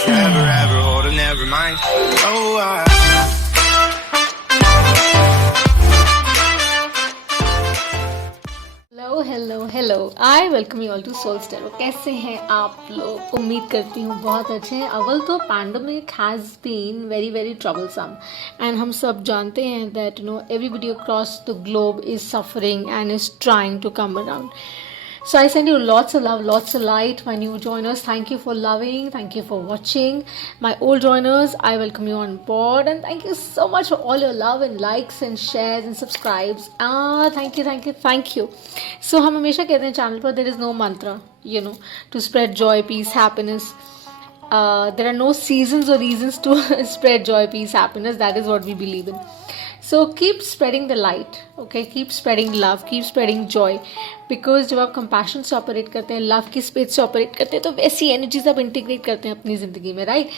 forever, ever hold or never mind. Oh, hello I welcome you all to soul stereo. कैसे हैं आप लोग? उम्मीद करती हूँ बहुत अच्छे हैं। अव्वल तो pandemic has been very very troublesome and हम सब जानते हैं that everybody across the globe is suffering and is trying to come around. So I send you lots of love, lots of light. My new joiners, thank you for loving, thank you for watching. My old joiners, I welcome you on board and thank you so much for all your love and likes and shares and subscribes. Thank you. So हम हमेशा कहते हैं channel पर there is no mantra, to spread joy, peace, happiness. There are no seasons or reasons to spread joy, peace, happiness. That is what we believe in. So keep spreading the light, okay? Keep spreading love, keep spreading joy. Because जब आप compassion से operate करते हैं, love की space से operate करते हैं, तो वैसी एनर्जीज आप इंटीग्रेट करते हैं अपनी ज़िंदगी में, राइट?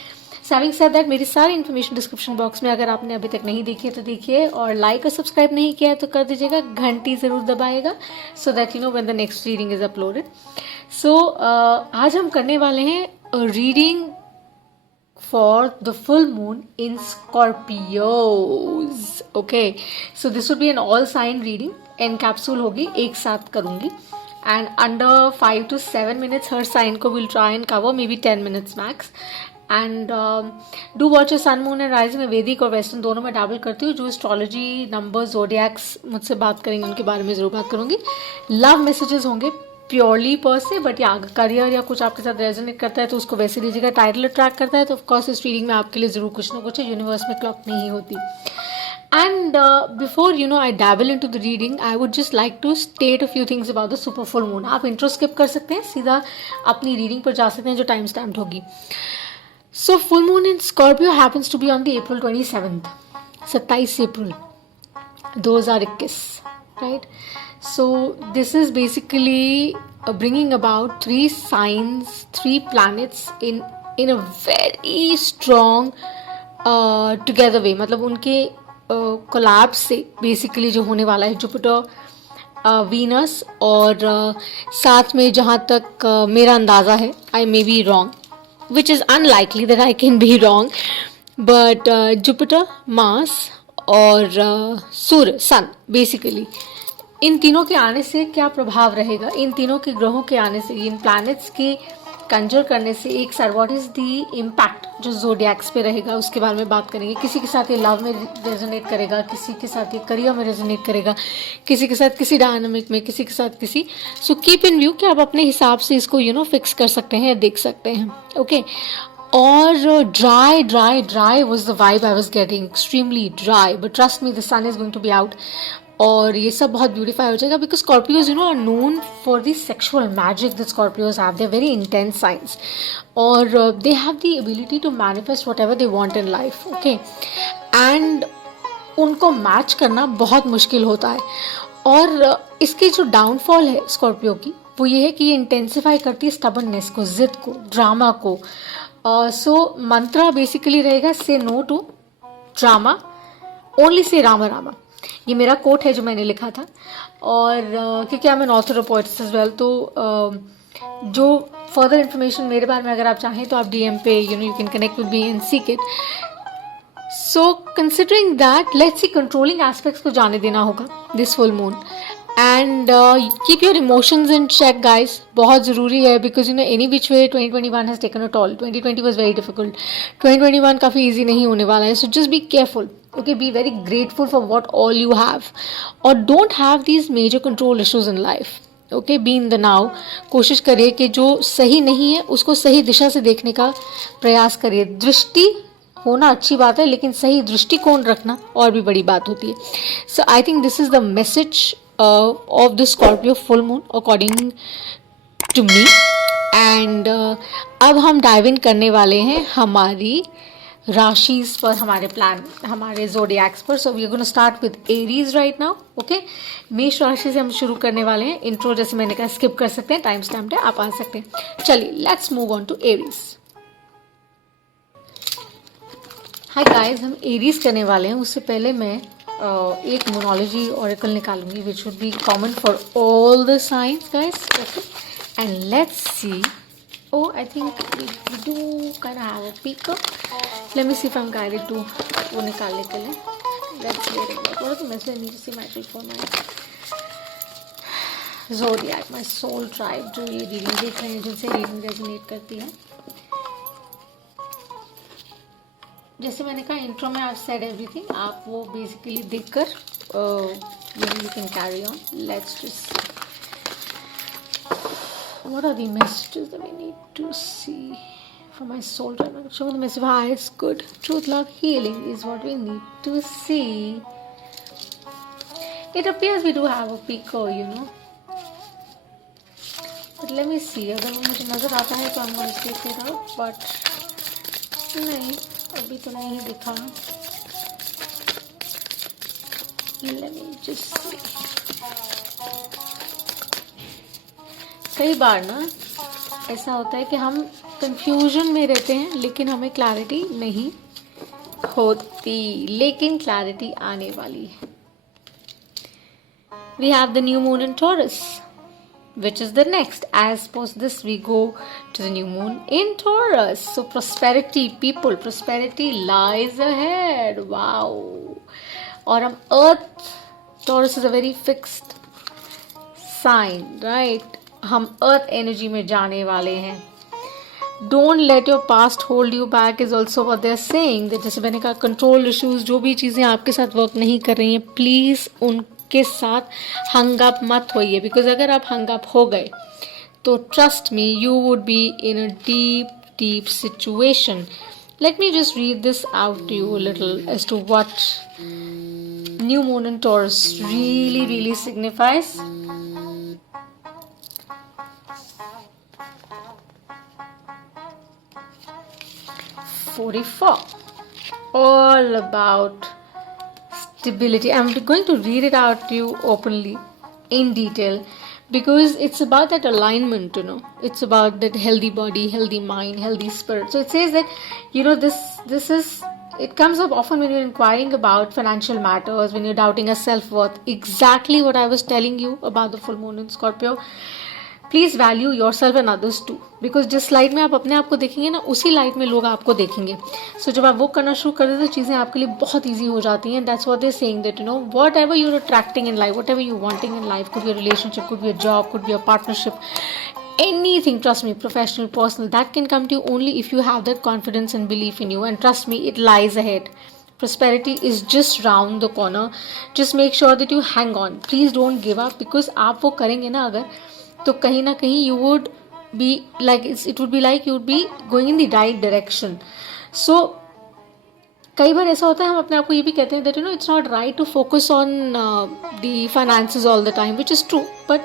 हैविंग सेड दैट, मेरी सारी इन्फॉर्मेशन डिस्क्रिप्शन बॉक्स में, अगर आपने अभी तक नहीं देखी है तो देखिए, और लाइक और सब्सक्राइब नहीं किया है तो कर दीजिएगा, घंटी ज़रूर दबाएगा, so that when the next reading is uploaded. So आज हम करने वाले हैं reading for the full moon in Scorpios. Okay, so this would be an all sign reading and capsule होगी, एक साथ करूँगी and under 5 to 7 minutes her sign को will try and cover, maybe 10 minutes max. And do watch your sun, moon and rising. वैदिक और western दोनों में dabble करती हूँ. जो एस्ट्रोलॉजी, नंबर, जोडियक्स मुझसे बात करेंगे उनके बारे में ज़रूर बात करूँगी. लव मैसेजेस होंगे प्योरली पर से, बट या करियर या कुछ आपके साथ रेजोनेट करता है तो उसको वैसे लीजिएगा. टाइटल अट्रैक्ट करता है तो ऑफकोर्स इस रीडिंग में आपके लिए ज़रूर कुछ ना कुछ है. यूनिवर्स में क्लॉक नहीं होती. And before I dabble into the reading, I would just like to state a few things about the super full moon. आप इंट्रो स्किप कर सकते हैं, सीधा अपनी रीडिंग पर जा सकते हैं जो टाइम स्टैम्प होगी. So full moon in Scorpio happens to be on the April 27th, 27 April 2021, right? So this is basically bringing about 3 signs, 3 planets in a very strong together way. मतलब उनके collapse से basically जो होने वाला है Jupiter, Venus और साथ में जहाँ तक मेरा अंदाज़ा है, I may be wrong, which is unlikely that I can be wrong, but Jupiter, Mars और सूर्य, सन, बेसिकली इन तीनों के आने से क्या प्रभाव रहेगा, इन तीनों के ग्रहों के आने से, इन प्लैनेट्स के कंजर करने से एक sir what is the impact जो जोडियक्स पे रहेगा, उसके बारे में बात करेंगे. किसी के साथ ये लव में रेजोनेट करेगा, किसी के साथ ये करियर में रेजोनेट करेगा, किसी के साथ किसी डायनामिक में, किसी के साथ किसी. सो कीप इन व्यू कि आप अपने हिसाब से इसको फिक्स कर सकते हैं, देख सकते हैं. ओके और dry was the vibe I was getting, extremely dry, but trust me the sun is going to be out और ये सब बहुत ब्यूटीफाई हो जाएगा. Because Scorpios are known for the sexual magic that Scorpios have. They are very intense signs और they have the ability to manifest whatever they want in life. Okay and उनको match करना बहुत मुश्किल होता है. और इसकी जो डाउनफॉल है स्कॉर्पियो की, वो ये है कि ये इंटेंसिफाई करती है स्टबर्ननेस को, जिद को, ड्रामा को. सो मंत्रा बेसिकली रहेगा से no to drama, only say Rama Rama. ये मेरा कोट है जो मैंने लिखा था. और क्योंकि I am an author of poets as well, तो जो फर्दर इन्फॉर्मेशन मेरे बारे में अगर आप चाहें तो आप DM पे you can connect with me and seek it. So considering that, let's see, controlling aspects को जाने देना होगा this full moon. And keep your emotions in check guys, बहुत ज़रूरी है. Because any which way 2021 has taken a toll. 2020 was very difficult, 2021 काफ़ी easy नहीं होने वाला है. So just be careful. Okay, be very grateful for what all you have, or don't have these major control issues in life. Okay, be in the now. कोशिश करिए कि जो सही नहीं है उसको सही दिशा से देखने का प्रयास करिए. दृष्टि होना अच्छी बात है, लेकिन सही दृष्टिकोण रखना और भी बड़ी बात होती है. So I think this is the message of the Scorpio full moon according to me. And अब हम डाइव इन करने वाले हैं हमारी राशिस पर, हमारे प्लान, हमारे जोडियक्स पर. So we are gonna start with Aries right now. Okay, मेष राशि से हम शुरू करने वाले हैं. इंट्रो जैसे मैंने कहा स्किप कर सकते हैं, टाइम स्टैम्प है, आप आ सकते हैं. चलिए let's move on to Aries. Hi guys, हम एरीज करने वाले हैं. उससे पहले मैं एक मोनोलॉजी ऑरेकल निकालूंगी which would be common for all the signs guys. Okay and let's see Oh, I think we do kind of have a peaker. Let me see if I'm guided to वो निकालने के लिए. Let's get it. What are the messages I need to see myself for my Zodiac, my soul tribe जो ये reading देख रहे हैं जिनसे रीडिंग रेजोनेट करती है. जैसे मैंने कहा इंट्रो में आई सेड एवरीथिंग. आप वो बेसिकली देखकर you can carry on. Let's just see. What are the messages that we need to see for my soul tribe? Show me the message. Hi, it's good. Truth, love, healing is what we need to see. It appears we do have a pico, you know. But let me see. अगर वो मुझे नज़र आता है तो I'm going to take it out. But नहीं, अभी तो नहीं दिखा. Let me just see. कई बार ना ऐसा होता है कि हम कंफ्यूजन में रहते हैं लेकिन हमें क्लैरिटी नहीं होती, लेकिन क्लैरिटी आने वाली है. We have the new moon in Taurus, which is the next. As post this, we go to the new moon in Taurus. So prosperity, people, prosperity lies ahead. Wow. और हम Earth, Taurus is a very fixed sign, right? हम earth energy में जाने वाले हैं. Don't let your past hold you back is also what they are saying. जैसे मैंने कहा कंट्रोल इश्यूज, जो भी चीज़ें आपके साथ वर्क नहीं कर रही हैं, प्लीज़ उनके साथ हंग अप मत होइए. बिकॉज अगर आप हंग अप हो गए तो trust me you would be in a deep deep situation. Let me just read this out to you little as to what new moon in Taurus really really signifies. 44, all about stability. I'm going to read it out to you openly in detail because it's about that alignment, you know. It's about that healthy body, healthy mind, healthy spirit. So it says that, you know, this is, it comes up often when you're inquiring about financial matters, when you're doubting your self-worth. Exactly what I was telling you about the full moon in Scorpio. Please value yourself and others too. Because जिस light में आप अपने आप को देखेंगे ना, उसी light में लोग आपको देखेंगे. सो जब आप वो करना शुरू कर देते तो चीज़ें आपके लिए बहुत ईजी हो जाती हैं. That's what they saying that, you know, whatever you're attracting in life, whatever you wanting in life, could be a relationship, could be a job, could be a partnership, anything, trust me, professional, personal, that can come to you only if you have that confidence and belief in you. And trust me, it lies ahead. Prosperity is just round the corner. Just make sure that you hang on. Please don't give up, because आप वो करेंगे ना अगर, तो कहीं ना कहीं you would be like, it would be like you would be going in the right direction. So कई बार ऐसा होता है हम अपने आप को ये भी कहते हैं that, you know, it's not right to focus on the finances all the time, which is true. But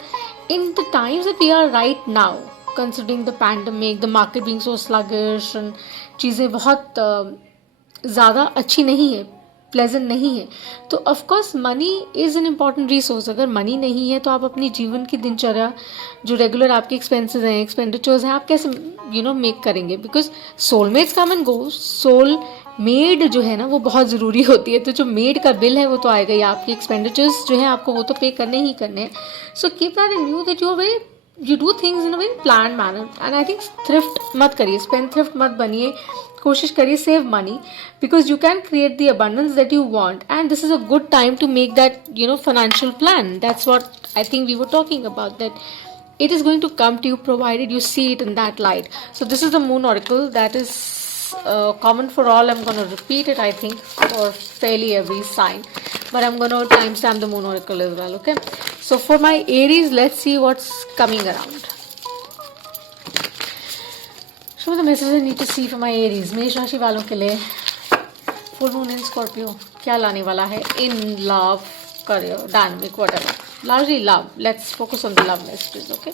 in the times that we are right now, considering the pandemic, the market being so sluggish and चीज़ें बहुत ज़्यादा अच्छी नहीं है, pleasant नहीं है, तो of course money is an important resource. अगर मनी नहीं है तो आप अपनी जीवन की दिनचर्या, जो रेगुलर आपकी एक्सपेंसेस हैं, एक्सपेंडिचर्स हैं, आप कैसे मेक करेंगे? Because soulmates come and go. Soulmate जो है ना वो बहुत ज़रूरी होती है. तो जो मेड का बिल है वो तो आएगा ही. आपकी एक्सपेंडिचर्स जो है आपको वो तो पे करने ही करने हैं. So keep that in view that you do things in a very plan manner. And I think thrift मत करिए, स्पेंड थ्रिफ्ट मत बनिए. कोशिश करिए save money, because you can create the abundance that you want, and this is a good time to make that financial plan. That's what I think we were talking about, that it is going to come to you provided you see it in that light. So this is the moon oracle that is common for all. I'm going to repeat it, I think, for fairly every sign, but I'm going to timestamp the moon oracle as well. Okay, so for my Aries, let's see what's coming around. Show me the messages I need to see for my Aries. मेष राशि वालों के लिए full moon in Scorpio क्या लाने वाला है in love, career, dynamic, whatever. Largely love. Let's focus on the love messages, okay?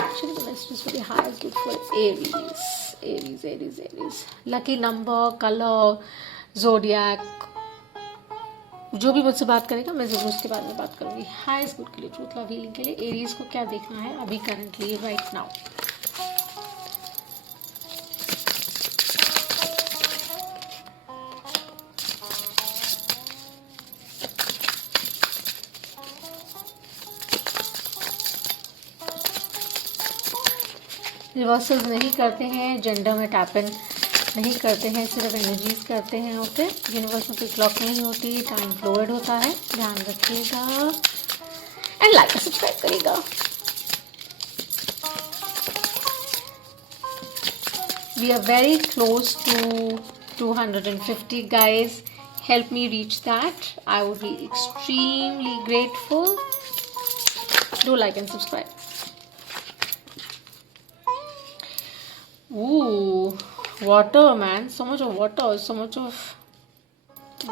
Actually, the messages for the highest good for Aries. Aries. Lucky number, color, zodiac. जो भी मुझसे बात करेगा मैं जरूर उसके बारे में बात करूंगी. हाईएस्ट गुड के लिए, ट्रूथ लव हीलिंग के लिए एरीज को क्या देखना है अभी करंटली राइट नाउ. रिवर्सल्स नहीं करते हैं, जेंडर में टैप इन नहीं करते हैं, सिर्फ एनर्जीज करते हैं। ओके, यूनिवर्स में कोई क्लॉक नहीं होती, टाइम फ्लोएड होता है, ध्यान रखिएगा एंड लाइक और सब्सक्राइब करिएगा। We are very close to 250 guys. Help me reach that. I would be extremely grateful. Do like and subscribe. Ooh, water, man. So much of water. So much of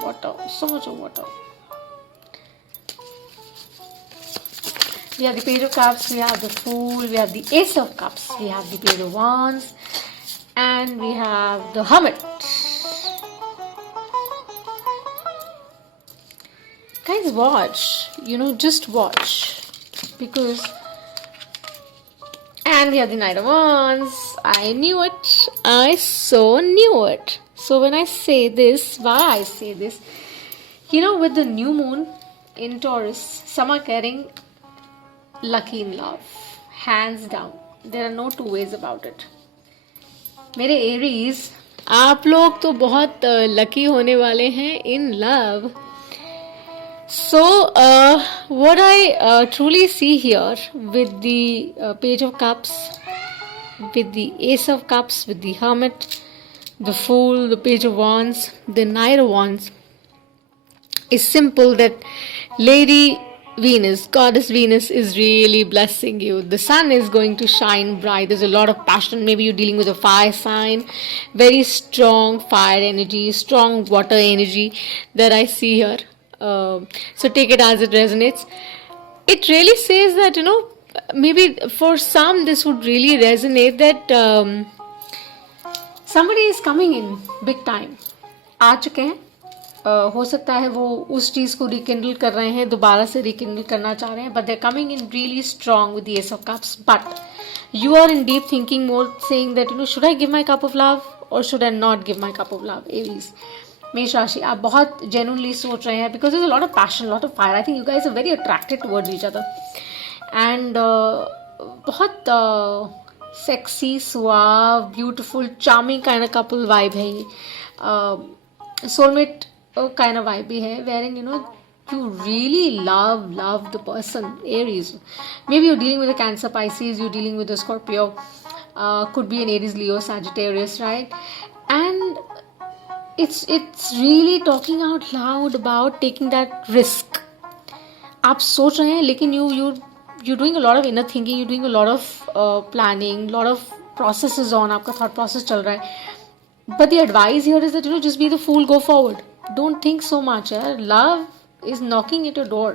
water. So much of water. We have the Page of Cups. We have the Fool. We have the Ace of Cups. We have the Page of Wands. And we have the Hermit. Guys, watch. Just watch. Because... And we have the Knight of Wands. I knew it. I so knew it. So when I say this, why I say this? With the new moon in Taurus, some are getting lucky in love. Hands down. There are no two ways about it. मेरे Aries, आप लोग तो बहुत lucky होने वाले हैं in love. So what I truly see here with the page of cups, with the ace of cups, with the hermit, the fool, the page of wands, the knight of wands, is simple that Lady Venus, goddess Venus, is really blessing you. The sun is going to shine bright. There's a lot of passion. Maybe you're dealing with a fire sign, very strong fire energy, strong water energy that I see here. So take it as it resonates. It really says that, maybe for some this would really resonate, that somebody is coming in big time. आ चुके हैं. हो सकता है वो उस चीज़ को rekindle कर रहे हैं, दोबारा से रिकिंडल करना चाह रहे हैं, but they coming in really strong with the ace of cups. But you are in deep thinking mode, saying that should I give my cup of love और should I not give my cup of love. Aries, मेष राशि, आप बहुत genuinely सोच रहे हैं, because there is a lot of passion, lot of fire. I think you guys are very attracted towards each other and बहुत sexy, सुआव, beautiful, charming kind of couple vibe है ये. सोलमेट kind of vibe है, wherein you really love the person. Aries, maybe you're dealing with a Cancer, Pisces, you're dealing with a Scorpio, could be an Aries, Leo, Sagittarius, right? And it's really talking out loud about taking that risk. आप सोच रहे हैं, लेकिन you're doing a lot of inner thinking, you're doing a lot of planning, lot of processes on, आपका thought process चल रहा है. But the advice here is that just be the fool, go forward. Don't think so much. Love is knocking at your door,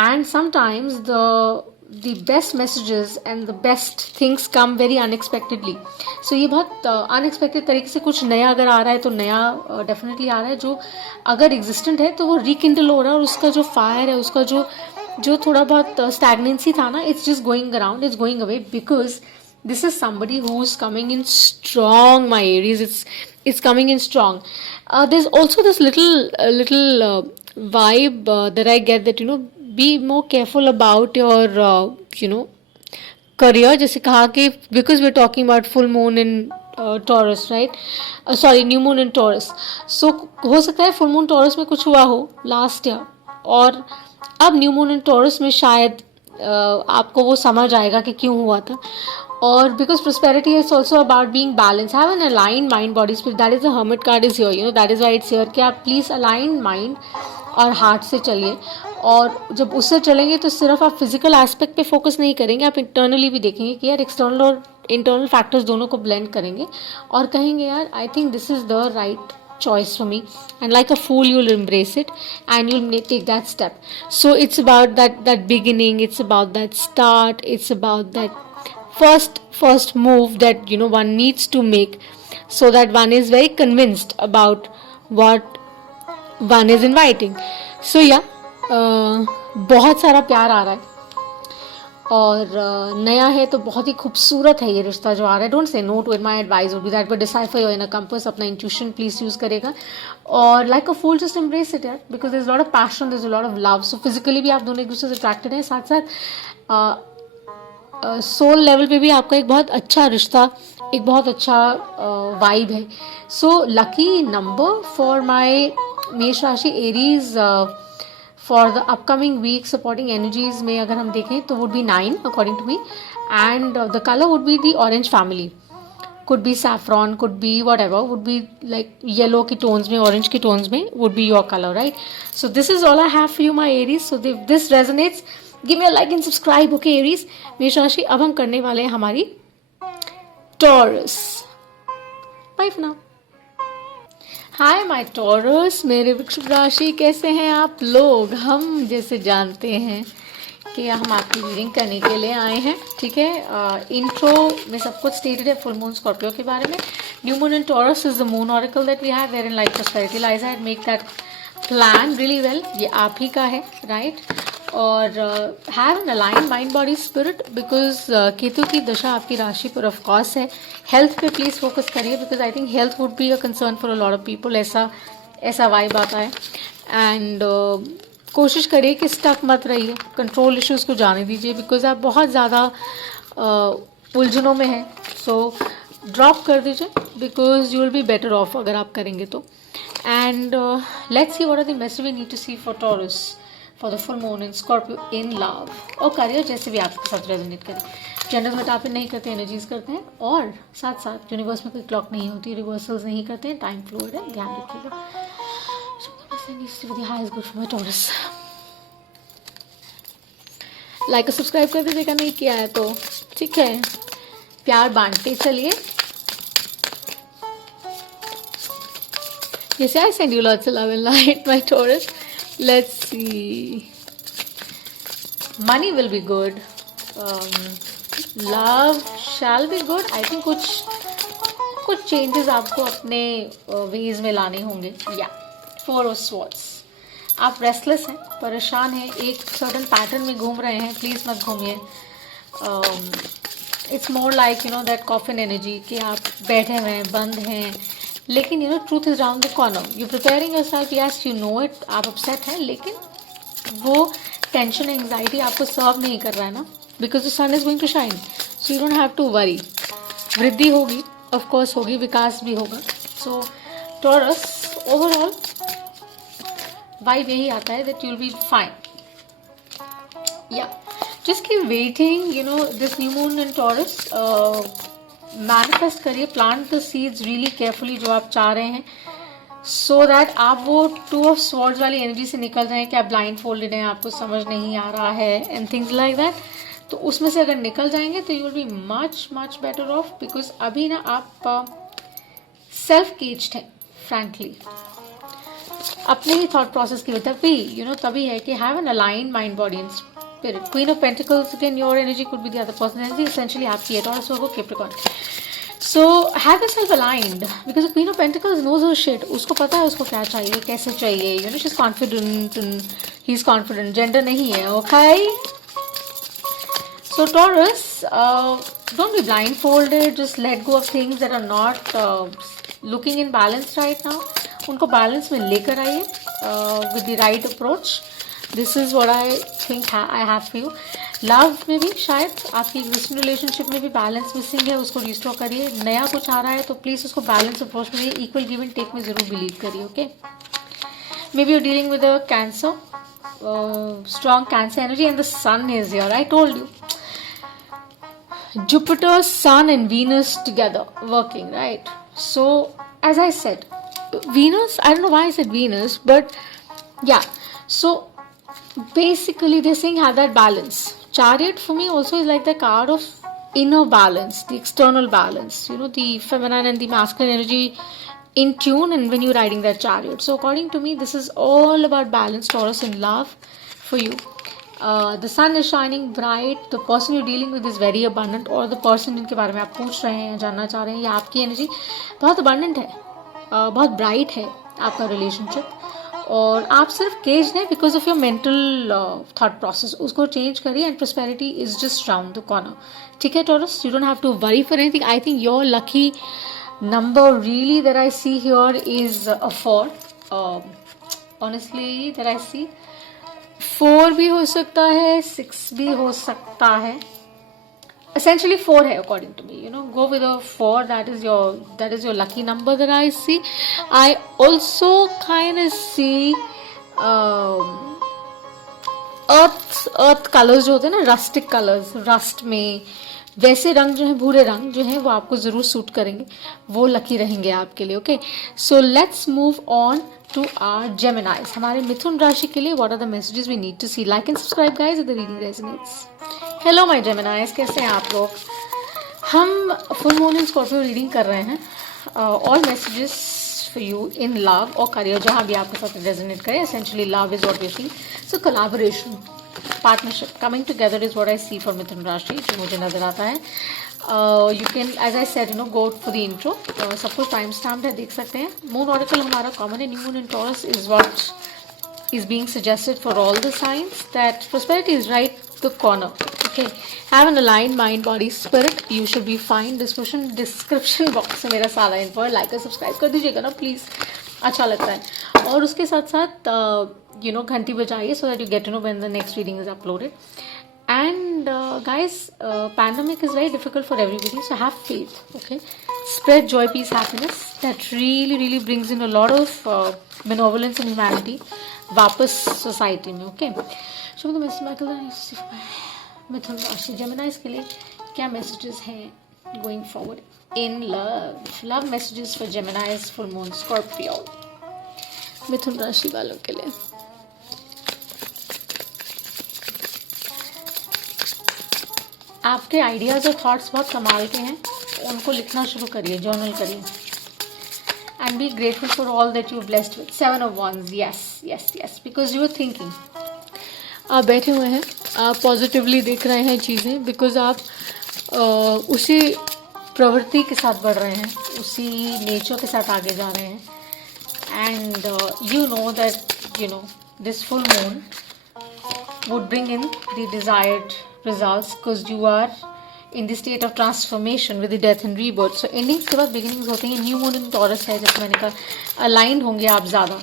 and sometimes the best messages and the best things come very unexpectedly. So ये बहुत unexpected तरीके से कुछ नया अगर आ रहा है तो नया definitely आ रहा है, जो अगर existent है तो वो rekindle हो रहा है, और उसका जो fire है, उसका जो थोड़ा बहुत stagnancy था ना, it's just going around, it's going away, because this is somebody who's coming in strong, my Aries. It's coming in strong. There's also this little vibe that I get, that be more careful about your career. जैसे कहा कि because we're talking about full moon in Taurus, right? Sorry, new moon in Taurus. So हो सकता है full moon Taurus में कुछ हुआ हो last year, और अब new moon in Taurus में शायद आपको वो समझ आएगा कि क्यों हुआ था. और because prosperity is also about being balanced, have an aligned mind, body, spirit. That is the hermit card is here, that is why it's here कि आप please align mind और heart से चलिए. और जब उससे चलेंगे तो सिर्फ आप फिजिकल एस्पेक्ट पे फोकस नहीं करेंगे, आप इंटरनली भी देखेंगे कि यार एक्सटर्नल और इंटरनल फैक्टर्स दोनों को ब्लेंड करेंगे और कहेंगे यार आई think this is the right choice for me, and like a fool you'll embrace it and you'll take that step. So it's about that beginning, it's about that start, it's about that first move that one needs to make, so that one is very convinced about what one is inviting. So बहुत सारा प्यार आ रहा है, और नया है तो बहुत ही खूबसूरत है ये रिश्ता जो आ रहा है. Don't say no to it. My advice would be that, but decipher your inner compass, अपना इंट्यूशन प्लीज यूज करेगा. और like a fool just embrace it यार, because there is lot of passion, there is lot of love. So physically भी आप दोनों एक दूसरे से अट्रैक्टेड हैं, साथ साथ सोल लेवल पे भी आपका एक बहुत अच्छा रिश्ता, एक बहुत अच्छा वाइब है. So lucky number for my मेष राशि Aries for the upcoming week supporting energies में अगर हम देखें तो would be 9 according to me, and the colour would be the orange family. could be saffron, could be whatever, would be like yellow की tones में, orange की tones में would be your color, right? So this is all I have for you, my Aries. So if this resonates, give me a like and subscribe, okay Aries? मेष राशि. अब हम करने वाले हैं हमारी Taurus. Bye for now. Hi my taurus, मेरे वृश्चिक राशि, कैसे हैं आप लोग? हम जैसे जानते हैं कि हम आपकी रीडिंग करने के लिए आए हैं, ठीक है. इंट्रो में सब कुछ स्टेटेड है फुल मून स्कॉर्पियो के बारे में. New moon in Taurus is the moon oracle that we have where in life prosperity lies. I make that plan really well. ये आप ही का है, राइट? और have an align mind body spirit, because Ketu की दशा आपकी राशि पर ऑफ कोर्स है. हेल्थ पे प्लीज फोकस करिए, because I think health would be a concern for a lot of people. ऐसा वाइब आता है. एंड कोशिश करिए कि स्टक मत रहिए, कंट्रोल इश्यूज को जाने दीजिए, बिकॉज आप बहुत ज़्यादा उलझनों में हैं. सो ड्रॉप कर दीजिए, because you will be better off अगर आप करेंगे तो. And let's see what are the message we need to see for Taurus for the full moon in Scorpio in love और करियर, जैसे भी आपके साथ रेजोनेट करें. जेंडर मेटाफिर नहीं करते, एनर्जीज करते हैं, और साथ साथ यूनिवर्स में कोई क्लॉक नहीं होती, रिवर्सल्स नहीं करते हैं, टाइम फ्लूइड है, ध्यान रखिएगा. लाइक और सब्सक्राइब कर दीजिएगा नहीं किया है तो, ठीक है. प्यार बांटते चलिए. Yes, I send you lots of love and light, my Taurus. Let's see. Money will be good. Love shall be good. I think कुछ changes आपको अपने ways में लाने होंगे. Yeah. 4 of Swords. आप रेस्टलेस हैं, परेशान हैं, एक सर्टन पैटर्न में घूम रहे हैं. प्लीज़ मत घूमिए. It's more like that coffin energy कि आप बैठे हुए हैं, बंद हैं, लेकिन truth is round the corner. You preparing yourself, yes you know it, आप अपसेट हैं, लेकिन वो टेंशन एंग्जाइटी आपको सर्व नहीं कर रहा है ना, because the sun is going to shine. So you don't have to worry. वृद्धि होगी, ऑफकोर्स होगी, विकास भी होगा. सो टॉरस ओवरऑल वाइब यही आता है that you will be fine. या just keep waiting, this new moon in Taurus. Manifest करिए, plant the seeds really carefully जो आप चाह रहे हैं, सो दैट आप वो 2 ऑफ स्वॉर्ड्स वाली एनर्जी से निकल जाएं कि आप ब्लाइंड फोल्डेड हैं, आपको समझ नहीं आ रहा है, एंड थिंग्स लाइक दैट. तो उसमें से अगर निकल जाएंगे तो you will be much much better off, because अभी ना आप सेल्फ केज्ड हैं, फ्रैंकली अपने ही थॉट प्रोसेस की वजह भी तभी है कि have an aligned mind body and spirit. Queen of pentacles again your energy could be the other person energy, essentially आपकी है टॉरस और Capricorn. So have yourself aligned, because queen of pentacles knows her shit. उसको पता है उसको क्या चाहिए, कैसे चाहिए. She is confident, he is confident. Gender नहीं है, okay. So Taurus, don't be blindfolded, just let go of things that are not looking in balance right now. उनको बैलेंस में लेकर आइए with the right approach. This is what I think I have for you. Love में भी शायद आपकी existing relationship में भी बैलेंस मिसिंग है, उसको रिस्टोर करिए. नया कुछ आ रहा है तो प्लीज़ उसको बैलेंस अप्रोच में, इक्वल गिव एंड टेक में ज़रूर बिलीव करिए, okay. May be you dealing with a cancer, strong cancer energy, and the sun is here. I told you, Jupiter, Sun and Venus together working, right? So as I said, Venus, I don't know why I said Venus, but yeah, so basically they're saying have that balance. Chariot for me also is like the card of inner balance, the external balance, the feminine and the masculine energy in tune, and when you're riding that chariot. So according to me, this is all about balance, Taurus, in love for you. The sun is shining bright. The person you're dealing with is very abundant, और the person जिनके बारे में आप पूछ रहे हैं, जानना चाह रहे हैं, या आपकी एनर्जी बहुत abundant है, बहुत ब्राइट है आपका रिलेशनशिप, और आप सिर्फ केज हैं because of your mental thought process. उसको चेंज करिए and prosperity is just round the corner, ठीक है Taurus. You don't have to worry for anything. I think your lucky number really that I see here is a 4. Honestly that I see 4 भी हो सकता है, 6 भी हो सकता है. essentially 4 है according to me. You know, go with a 4. That is your lucky number that I see. I also kind of see earth colours जो होते हैं ना, रस्टिक कलर्स, रस्ट में वैसे रंग जो है, भूरे रंग जो है वो आपको जरूर सूट करेंगे, वो लकी रहेंगे आपके लिए. Okay, so let's move on to our Geminis. हमारे मिथुन राशि के लिए what are the messages we need to see. Like and subscribe guys if the reading resonates. Hello my Geminis, कैसे हैं आप लोग? हम full moon in Scorpio reading कर रहे हैं. All messages for you in love और करियर, जहाँ भी आपके साथ रेजोनेट करे. Essentially love is what we see. So collaboration, partnership, coming together is what I see for मिथुन राशि, जो मुझे नजर आता है. You can, as I said, you know, go for the intro. सब कुछ टाइम स्टैम्प है, देख सकते हैं. मून ऑरिकल हमारा कॉमन है. New moon in Taurus is what is being suggested for all the signs that prosperity is right the corner. Okay, have an aligned mind, body, spirit. You should be fine. Description box में मेरा सारा info है. Like और subscribe कर दीजिएगा ना please, अच्छा लगता है. और उसके साथ साथ यू नो घंटी बजाइए so that you get to know when the next reading is uploaded. And guys, pandemic is very difficult for everybody, so have faith. Okay, spread joy, peace, happiness. That really brings in a lot of benevolence and humanity वापस society में. ओके, शुभ मिथुन राशि Geminis के लिए क्या messages हैं going forward in love messages for Geminis full moon Scorpio. मिथुन राशि वालों के लिए आपके आइडियाज और थॉट्स बहुत कमाल के हैं. उनको लिखना शुरू करिए, जर्नल करिए. And be grateful for all that you're blessed with. 7 of Wands, yes, because you are thinking. आप बैठे हुए हैं, आप पॉजिटिवली देख रहे हैं चीज़ें, बिकॉज आप उसी प्रवृत्ति के साथ बढ़ रहे हैं, उसी नेचर के साथ आगे जा रहे हैं. And you know that you no this full moon would bring in the desired results because you are in the state of transformation with the death and rebirth. So endings के बाद beginnings होते हैं. New moon in Taurus है, जैसे मैंने कहा, aligned होंगे आप ज़्यादा,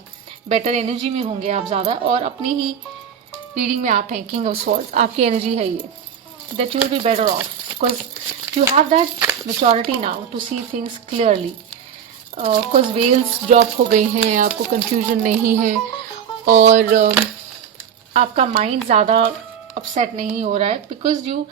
बेटर एनर्जी में होंगे आप ज़्यादा, और अपनी ही रीडिंग में आप हैं किंग ऑफ स्वॉर्ड्स. आपकी एनर्जी है ये, that you will be better off because you have that maturity now to see things clearly. Because walls drop हो गई हैं, आपको कन्फ्यूजन नहीं है, और आपका माइंड ज़्यादा अपसेट नहीं हो रहा है. Because you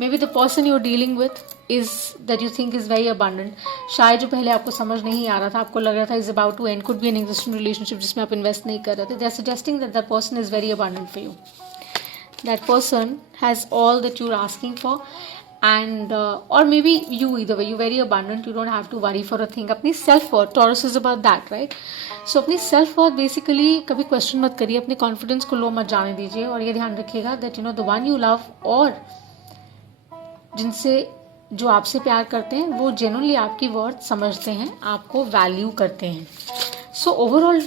maybe the person you're dealing with is that you think is very abundant. शायद जो पहले आपको समझ नहीं आ रहा था, आपको लग रहा था is about to end, could be an existing relationship जिसमें आप इन्वेस्ट नहीं कर रहे थे. They're suggesting that that person is very abundant for you. That person has all that you're asking for, and or maybe you, either way, you're very abundant. You don't have to worry for a thing. अपनी self worth, Taurus is about that, right? So अपनी self worth basically कभी question मत करिए, अपने confidence को लो मत जाने दीजिए, और ये ध्यान रखिएगा that you know the one you love और जिनसे जो आपसे प्यार करते हैं वो जेन्युइनली आपकी वर्थ समझते हैं, आपको वैल्यू करते हैं. So overall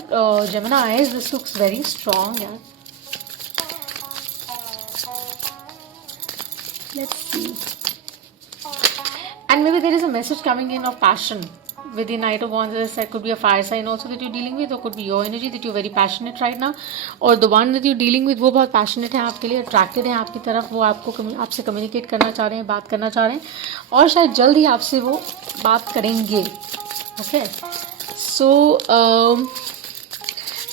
Geminis, this looks very strong यार. Let's see. And maybe there is a message coming in of passion with the Knight of Wands. As I said, could be a fire sign also that you're dealing with, or could be your energy that you're very passionate right now, और the one that you're dealing with वो बहुत passionate है आपके लिए, attracted है आपकी तरफ, वो आपसे communicate करना चाह रहे हैं, बात करना चाह रहे हैं, और शायद जल्द ही आपसे वो बात करेंगे. ओके, सो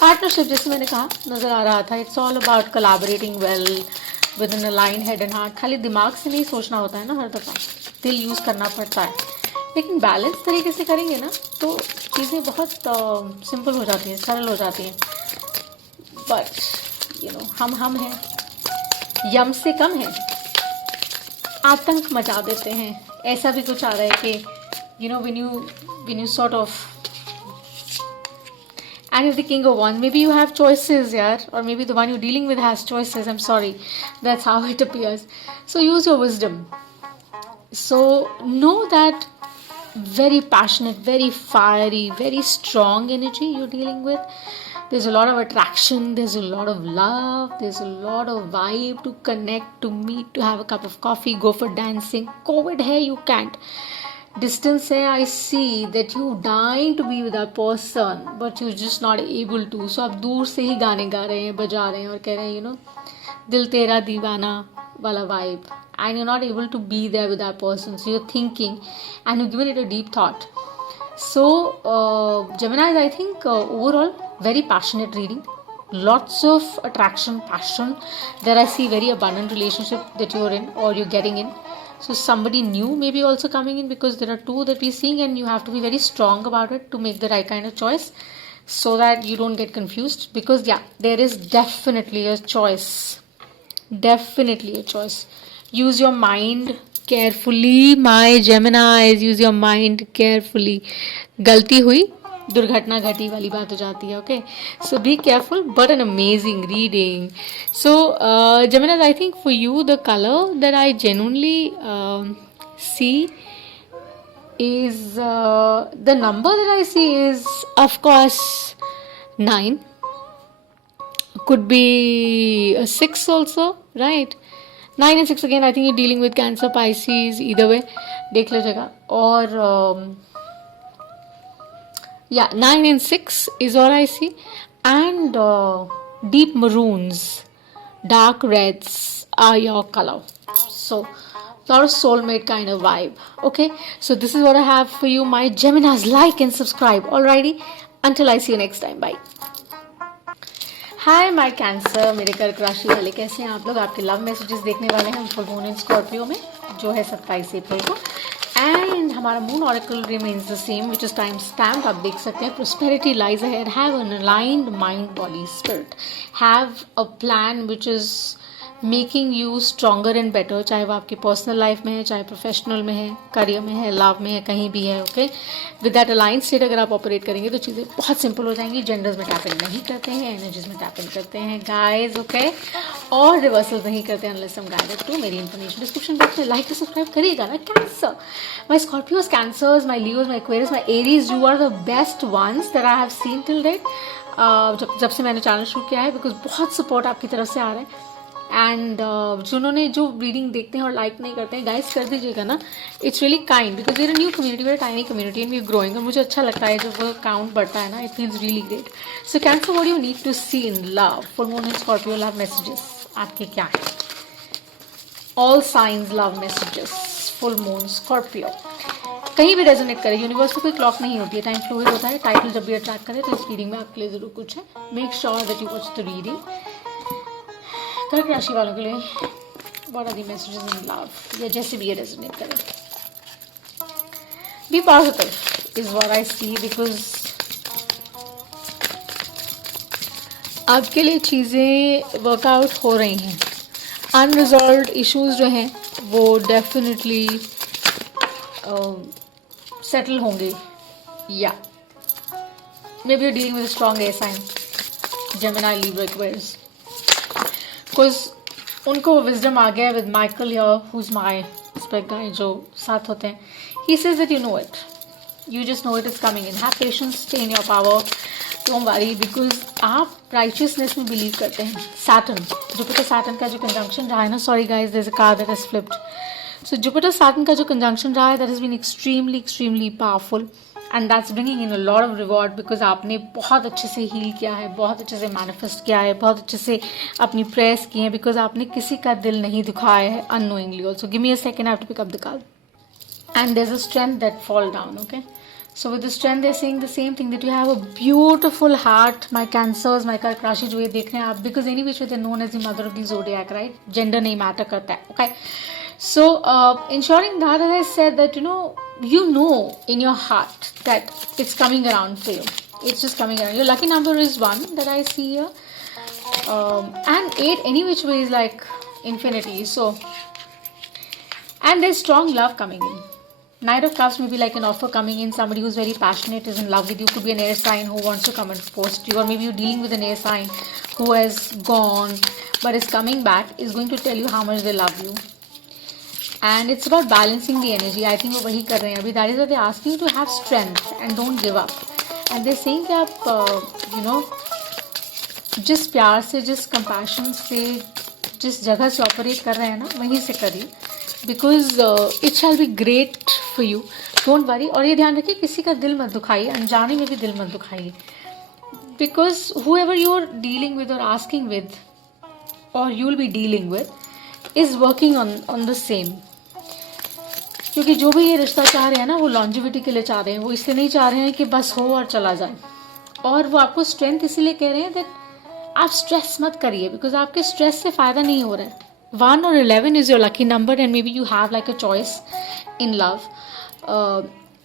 पार्टनरशिप, जैसे मैंने कहा, नज़र आ रहा था. It's all about collaborating well with an aligned head and heart. खाली दिमाग से नहीं सोचना होता है ना, हर दफ़ा दिल यूज़ करना पड़ता है, लेकिन बैलेंस तरीके से करेंगे ना तो चीज़ें बहुत सिंपल हो जाती हैं, सरल हो जाती हैं. बट यू नो हम हैं, यम से कम है, आतंक मचा देते हैं. ऐसा भी कुछ आ रहा है कि you know when you sort of, and if the king of wands, maybe you have choices, yeah, or maybe the one you're dealing with has choices. I'm sorry, that's how it appears. So use your wisdom. So know that very passionate, very fiery, very strong energy you're dealing with. There's a lot of attraction, there's a lot of love, there's a lot of vibe to connect, to meet, to have a cup of coffee, go for dancing. COVID hai, you can't. Distance hai, I see that you dying to be with that person, but you're just not able to. So आप दूर से ही गाने गा रहे हैं, बजा रहे हैं, और कह रहे हैं, you know, दिल तेरा दीवाना, wala vibe, and you're not able to be there with that person, so you're thinking and you've given it a deep thought. So Geminis, I think overall very passionate reading, lots of attraction, passion. There I see very abundant relationship that you're in or you're getting in. So somebody new may be also coming in, because there are two that we're seeing, and you have to be very strong about it to make the right kind of choice, so that you don't get confused. Because yeah, there is definitely a choice. Definitely a choice. Use your mind carefully, my Geminis. Use your mind carefully. गलती हुई, दुर्घटना घटी वाली बात हो जाती है. Okay, so be careful, but an amazing reading. So Geminis, I think for you the color that I genuinely see is the number that I see is, of course, 9. Could be a 6 also, right? 9 and 6 again. I think you're dealing with Cancer, Pisces. Either way, देख लीजिएगा. और yeah, 9 and 6 is all I see, and deep maroons, dark reds are your color. So lot of soulmate kind of vibe. Okay, so this is what I have for you, my Geminis. Like and subscribe. Alrighty, until I see you next time. Bye. Hi my cancer, मेरे कर्क राशि वाले कैसे हैं आप लोग? आपके love messages देखने वाले हैं हम फुल मून इन स्कॉर्पियो में, जो है 27 अप्रैल को. एंड हमारा moon oracle remains the same, which is time stamp. आप देख सकते हैं, prosperity lies ahead. Have an aligned mind, body, spirit. Have a plan which is making you stronger and better, चाहे वो आपकी पर्सनल लाइफ में है, चाहे प्रोफेशनल में है, करियर में है, लव में है, कहीं भी है. Okay, with that align state अगर आप ऑपरेट करेंगे तो चीज़ें बहुत सिंपल हो जाएंगी. जेंडर्स में टैप इन नहीं करते हैं, एनर्जीज में टैप इन करते हैं गाइज. ओके, और रिवर्सल नहीं करते हैं अनलेस हम गाइडेड टू. मेरी इन्फॉर्मेशन डिस्क्रिप्शन बॉक्स में. लाइक सब्सक्राइब करिएगा ना. Cancer, my Scorpios, cancers, my Leos, my Aquarius, my Aries, you are the best ones that I have seen till date. जब से मैंने चैनल शुरू किया है, बिकॉज बहुत सपोर्ट आपकी तरफ से आ रहा है. एंड जिन्होंने जो रीडिंग देखते हैं और लाइक नहीं करते हैं, गाइस कर दीजिएगा ना. It's really kind, because we're a new community, we're tiny community and we growing. और मुझे अच्छा लगता है जब वो काउंट बढ़ता है ना, it feels really great. So cancer, what you need to see in love. Full moon in Scorpio love messages आपके क्या है? All signs love messages, full moon Scorpio. कहीं भी रेजोनेट करे, यूनिवर्स में कोई क्लॉक नहीं होती है, टाइम फ्लूइड होता है. टाइटल जब भी अट्रैक्ट करे तो इस रीडिंग में आपके लिए जरूर कुछ है. Make sure that you watch the reading. कर्क राशि वालों के लिए what are the messages in love, या जैसे भी ये रेजोनेट करे. Be positive is what I see, because आपके लिए चीज़ें वर्कआउट हो रही हैं. अनरिजॉल्व्ड इश्यूज जो हैं वो डेफिनेटली सेटल होंगे. या may B you dealing with strong air sign, Gemini, Libra, Aquarius. Because उनको विजडम आ गया with Michael here, who is my spec guy, जो साथ होते हैं. He says that you know it, you just know it is coming in. Have patience, stay in your power, don't worry, because आप righteousness में believe करते हैं. Saturn, Jupiter Saturn का जो कंजंक्शन रहा है ना, sorry guys, there is a card that has flipped. So Jupiter Saturn का जो कंजंक्शन रहा है, that has been extremely extremely powerful, and that's bringing in a lot of reward. Because आपने बहुत अच्छे से हील किया है, बहुत अच्छे से मैनिफेस्ट किया है, बहुत अच्छे से अपनी प्रेयर्स की हैं, बिकॉज आपने किसी का दिल नहीं दुखाया है unknowingly. Also give me a second, I have to pick up the card. And there is a strength that fall down. Okay, so with the strength they're saying the same thing, that you have a beautiful heart, my cancers, my कर्क राशि जो ये देख रहे हैं आप, because any which way they're known as the mother of the zodiac, right? Gender नहीं matter करता है. Okay, so ensuring that, as I said, that you know in your heart that it's coming around for you. It's just coming around. Your lucky number is 1 that I see here, and 8 any which way is like infinity. So, and there's strong love coming in. Knight of Cups may be like an offer coming in. Somebody who's very passionate is in love with you. Could be an air sign who wants to come and propose to you, or maybe you're dealing with an air sign who has gone but is coming back, is going to tell you how much they love you. And it's about balancing the energy. I think वो वही कर रहे हैं अभी. That is why they're asking you to have strength and don't give up. And they're saying कि आप जिस प्यार से, जिस कंपैशन से, जिस जगह से ऑपरेट कर रहे हैं ना, वहीं से करिए. Because it shall be great for you, don't worry. और ये ध्यान रखिए, किसी का दिल मत दुखाइए, अनजाने में भी दिल मत दुखाइए. Because whoever you are dealing with or asking with, or you will be dealing with, is working on the same. क्योंकि जो भी ये रिश्ता चाह रहे हैं ना, वो लॉन्जिविटी के लिए चाह रहे हैं, वो इसलिए नहीं चाह रहे हैं कि बस हो और चला जाए. और वो आपको स्ट्रेंथ इसीलिए कह रहे हैं दैट आप स्ट्रेस मत करिए, बिकॉज आपके स्ट्रेस से फ़ायदा नहीं हो रहा है. 1 or 11 is your lucky number, and maybe you have like a choice in love.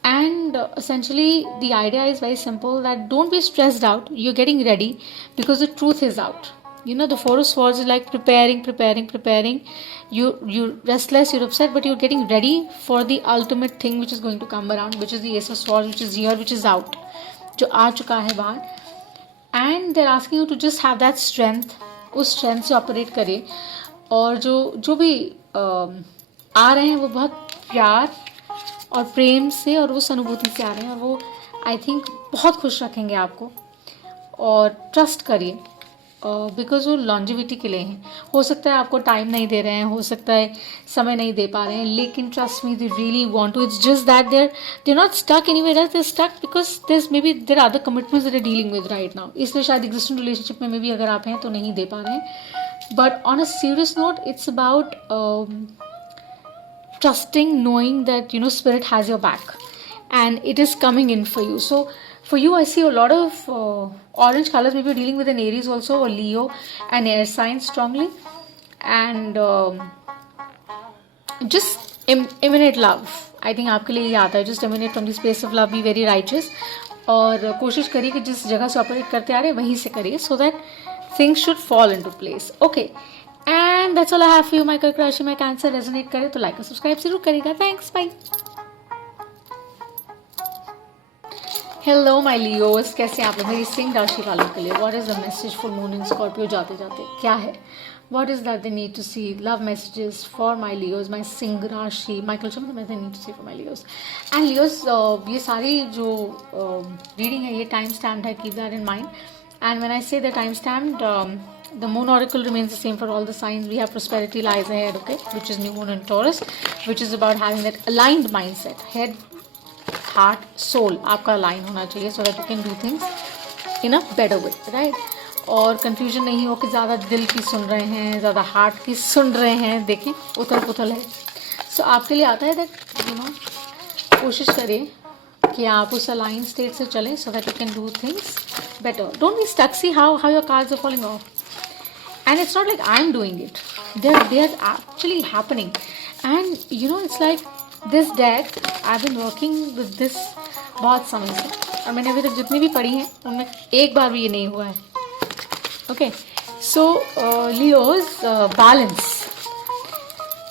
And essentially the idea is very simple, that don't be stressed out, you're getting ready because the truth is out. You know, the 4 of Swords is like preparing. You're restless, you're upset, but you're getting ready for the ultimate thing which is going to come around, which is the Ace of Swords, which is here, which is out, जो आ चुका है बाहर. And they're asking you to just have that strength, उस strength से operate करिए. और जो भी आ रहे हैं वो बहुत प्यार और प्रेम से और उस अनुभूति से आ रहे हैं, और वो आई थिंक बहुत खुश रखेंगे आपको. और ट्रस्ट करिए, बिकॉज वो लॉन्जिविटी के लिए हैं. हो सकता है आपको टाइम नहीं दे रहे हैं, हो सकता है समय नहीं दे पा रहे हैं, लेकिन trust me, they really want to. It's just that they're not stuck anywhere else, they're stuck because there are other commitments that they're dealing with right now. इसलिए शायद एग्जिस्टिंग रिलेशनशिप में भी अगर आप हैं तो नहीं दे पा रहे हैं. But on a serious note, it's about trusting, knowing that, you know, spirit has your back and it is coming in for you. So for you, I see a lot of orange colors. Maybe you're dealing with an Aries also, or Leo, an air sign strongly. And just emanate love. I think आपके लिए ये आता है. Just emanate from the space of love. Be very righteous. और कोशिश करिए कि जिस जगह से ऑपरेट करते आ रहे हैं वहीं से करिए, so that things should fall into place. Okay, and that's all I have for you, my कर्क राशि में कैंसर. रेजोनेट करे तो लाइक और सब्सक्राइब जरूर करिएगा. Thanks, bye. Hello my Leos, कैसे आप लोग? मेरी सिंह राशि वालों के लिए what is the message for moon in Scorpio जाते जाते क्या है? What is that they need to see? Love messages for my Leos, my सिंह राशि, माइकल चंद्र मैं need to see for my Leos. And Leos, ये सारी जो रीडिंग है ये टाइम स्टैम्प है, keep that in mind. And when I say the time stamped, the moon oracle remains the same for all the signs. We have prosperity lies ahead, okay, which is new moon in Taurus, which is about having that aligned mindset, head, heart, soul. आपका align होना चाहिए so that you can do things in a better way, right? और confusion नहीं हो कि ज़्यादा दिल की सुन रहे हैं, ज़्यादा heart की सुन रहे हैं. देखें उथल पुथल है. So आपके लिए आता है that, you know, कोशिश करिए कि आप उस अलाइन स्टेट से चलें so that you can do things better. Don't be stuck. See how your cards are falling off. And it's not like I'm doing it. They're actually happening. And you know, it's like this deck, I've been working with this बहुत समय से, और मैंने अभी तक जितनी भी पढ़ी हैं उनमें एक बार भी ये नहीं हुआ है. Okay, so Leos, balance.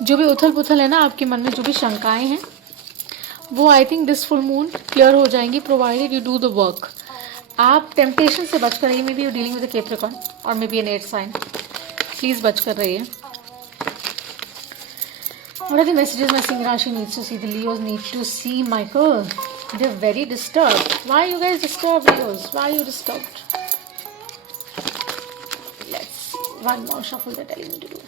जो भी उथल पुथल है ना आपके मन में, जो भी शंकाएं हैं, वो I think this full moon clear हो जाएंगी, provided you do the work. आप टेम्पटेशन से बच कर रहिए. May B you dealing with a Capricorn और may be an air sign. Please बच कर रहिए. What are the messages my Singh Rashi needs to see? The Leos need to see, Michael. They're very disturbed. Why are you guys disturbed, Leos? Why are you disturbed? Let's see. One more shuffle they're telling me to do.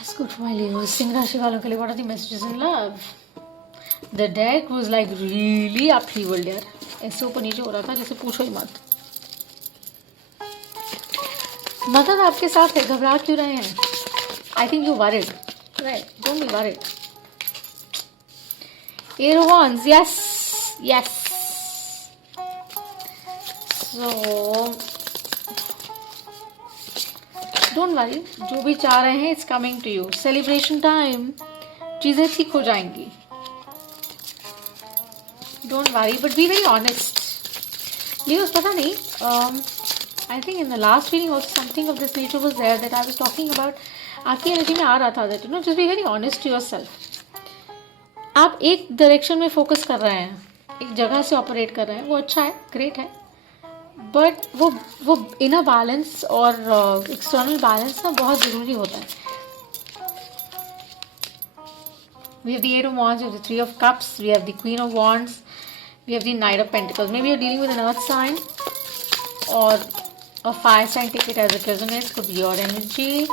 It's good for my Leos. Singh Rashi वालों के लिए what are the messages in love? The deck was like really upheaval यार. ऐसे ऊपर नीचे हो रहा था जैसे पूछो ही मत. मदद आपके साथ है, घबरा क्यों रहे हैं? I think you're worried. Right? Don't be worried. Eight of Wands. Yes. Yes. So don't worry. जो भी चाह रहे हैं, it's coming to you. Celebration time. चीजें ठीक हो जाएंगी. Don't worry, but be very honest. Leos, पता नहीं. I think in the last reading also something of this nature was there that I was talking about. आपकी energy में आ रहा था that, you know, just be very honest to yourself. आप एक direction में focus कर रहे हैं, एक जगह से ऑपरेट कर रहे हैं, वो अच्छा है, ग्रेट है, बट वो इनर बैलेंस और एक्सटर्नल बैलेंस ना बहुत ज़रूरी होता है. We have the Eight of Wands, we have the Three of Cups, we have the Queen of Wands, we have the Knight of Pentacles. Maybe you're dealing with an earth sign or a fire sign. Take it as it resonates. Could be your energy.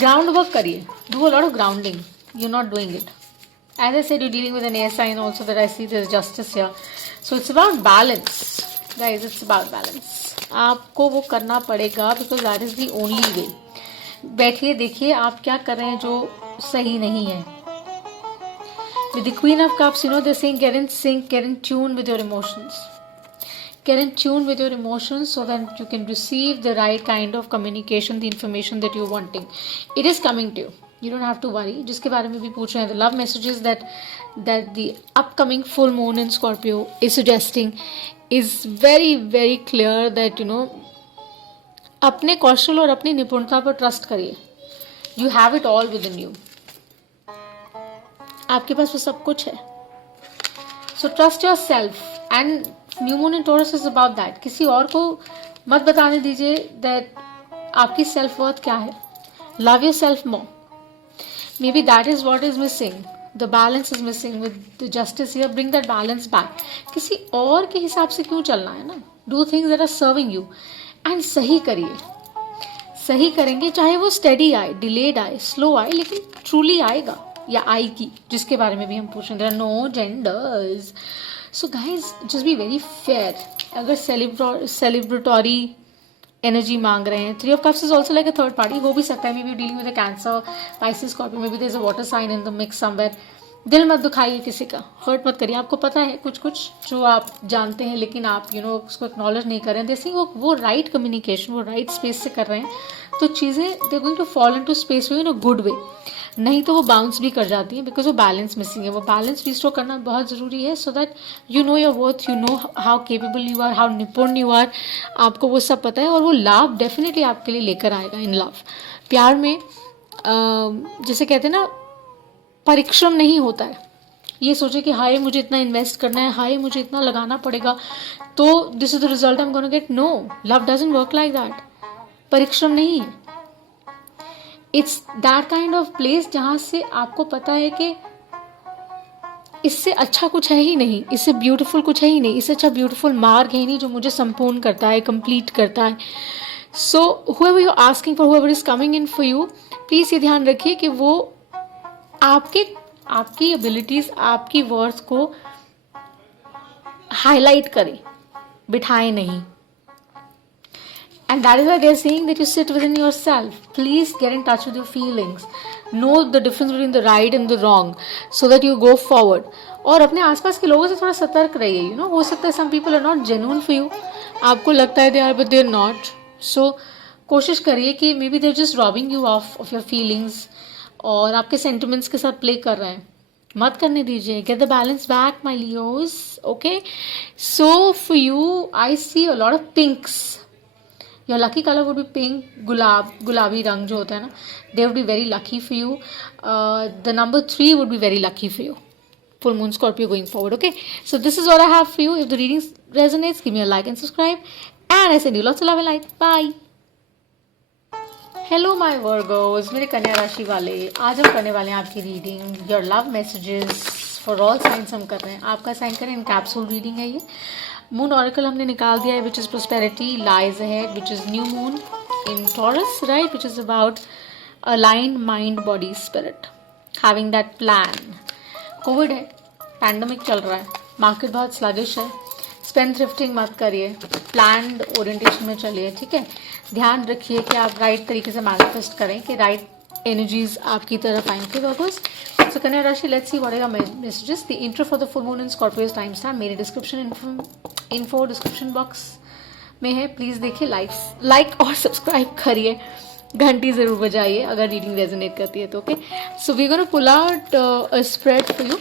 Groundwork करिए. Do a lot of grounding. You're not doing it. As I said, you're dealing with an air sign also that I see there's justice here. So it's about balance. Guys, it's about balance. आपको वो करना पड़ेगा, because that is the only way. बैठिए, देखिए आप क्या कर रहे हैं जो सही नहीं है। With the Queen of Cups, they're saying get in sync, get in tune with your emotions. Get in tune with your emotions so that you can receive the right kind of communication, the information that you're wanting. It is coming to you. You don't have to worry. जिसके बारे में भी पूछ रहे हैं, the love messages that the upcoming full moon in Scorpio is suggesting is very very clear that अपने कौशल और अपनी निपुणता पर ट्रस्ट करिए. You have it all within you. आपके पास वो सब कुछ है. So trust yourself. And new moon in Taurus is about that. किसी और को मत बताने दीजिए दैट आपकी सेल्फ वर्थ क्या है. Love yourself more. Maybe that is what is missing. The balance is missing with the justice here. Bring that balance back. किसी और के हिसाब से क्यों चलना है ना. Do things that are serving you and सही करिए. सही करेंगे चाहे वो स्टेडी आए, डिलेड आए, स्लो आए, लेकिन ट्रूली आएगा या आएगी, जिसके बारे में भी हम पूछ रहे हैं. No genders. So guys just be very fair. अगर सेलिब्रेटरी एनर्जी मांग रहे हैं, 3 of Cups is also like a third party. हो भी सकता है may be dealing with cancer, Pisces, Scorpio, maybe there is a water sign in the mix somewhere. दिल मत दुखाइए किसी का, हर्ट मत करिए. आपको पता है कुछ कुछ जो आप जानते हैं लेकिन आप उसको एक्नॉलेज नहीं कर रहे हैं. जैसे वो राइट कम्युनिकेशन, वो राइट स्पेस से कर रहे हैं तो चीज़ें they are going to fall into space in a good way. नहीं तो वो बाउंस भी कर जाती है बिकॉज वो बैलेंस मिसिंग है. वो बैलेंस रिस्टोर करना बहुत ज़रूरी है so that you know your worth, you know how capable you are, how निपुण यू आर. आपको वो सब पता है और वो लाभ डेफिनेटली आपके लिए लेकर आएगा. इन लव, प्यार में जैसे कहते हैं ना, परिश्रम नहीं होता है. ये सोचे कि हाय मुझे इतना इन्वेस्ट करना है, हाय मुझे इतना लगाना पड़ेगा तो this is the result I am gonna get. No, love doesn't work like that. परिश्रम नहीं है. It's that kind of place जहां से आपको पता है कि इससे अच्छा कुछ है ही नहीं, इससे ब्यूटीफुल कुछ है ही नहीं, इससे अच्छा ब्यूटीफुल मार्ग है ही नहीं जो मुझे संपूर्ण करता है, कंप्लीट करता है. सो whoever you're asking for, whoever is coming in for you, please ये ध्यान रखिए कि वो आपकी एबिलिटीज, आपकी वर्थ को हाईलाइट करे, बिठाए नहीं. And that is why they are saying that you sit within yourself. Please get in touch with your feelings. Know the difference between the right and the wrong so that you go forward. और अपने आसपास के लोगों से थोड़ा सतर्क रहिए. हो सकता है some people are not genuine for you. आपको लगता है they are but they are not. So कोशिश करिए कि maybe they are just robbing you of your feelings और आपके sentiments के साथ play कर रहे हैं. मत करने दीजिए. Get the balance back, my Leos. Okay? So for you, I see a lot of pinks. Your lucky color would be pink. गुलाबी रंग जो होता है ना, they would be very lucky for you. The number 3 would be very lucky for you. Full moon Scorpio going forward. Okay, so this is what I have for you. If the reading resonates, give me a like and subscribe. And I send you lots of love and light. Bye. Hello my Virgo's, मेरे कन्या राशि वाले, आज हम करने वाले हैं आपकी reading. Your love messages for all signs हम कर रहे हैं. आपका साइन करें इन कैप्सूल रीडिंग है ये. मून ऑरेकल हमने निकाल दिया है, which is prosperity lies ahead, which is new moon in taurus, right, which is about aligned mind, body, spirit, having that plan. Covid है, पैंडमिक चल रहा है, मार्केट बहुत स्लगिश है. स्पेंड थ्रिफ्टिंग मत करिए, प्लान्ड ओरिएंटेशन में चलिए. ठीक है, ध्यान रखिए कि आप राइट तरीके से मैनिफेस्ट करें कि राइट एनर्जीज आपकी तरफ आएंगे. वर्गोस, सो कन्या राशि, let's see what are the messages. The intro for the full moon in Scorpio time stamp मेरे डिस्क्रिप्शन इन्फो डिस्क्रिप्शन बॉक्स में है. प्लीज देखिए, लाइक और सब्सक्राइब करिए, घंटी जरूर बजाइए अगर रीडिंग रेजोनेट करती है तो. Okay, so we gonna pull out a spread for you,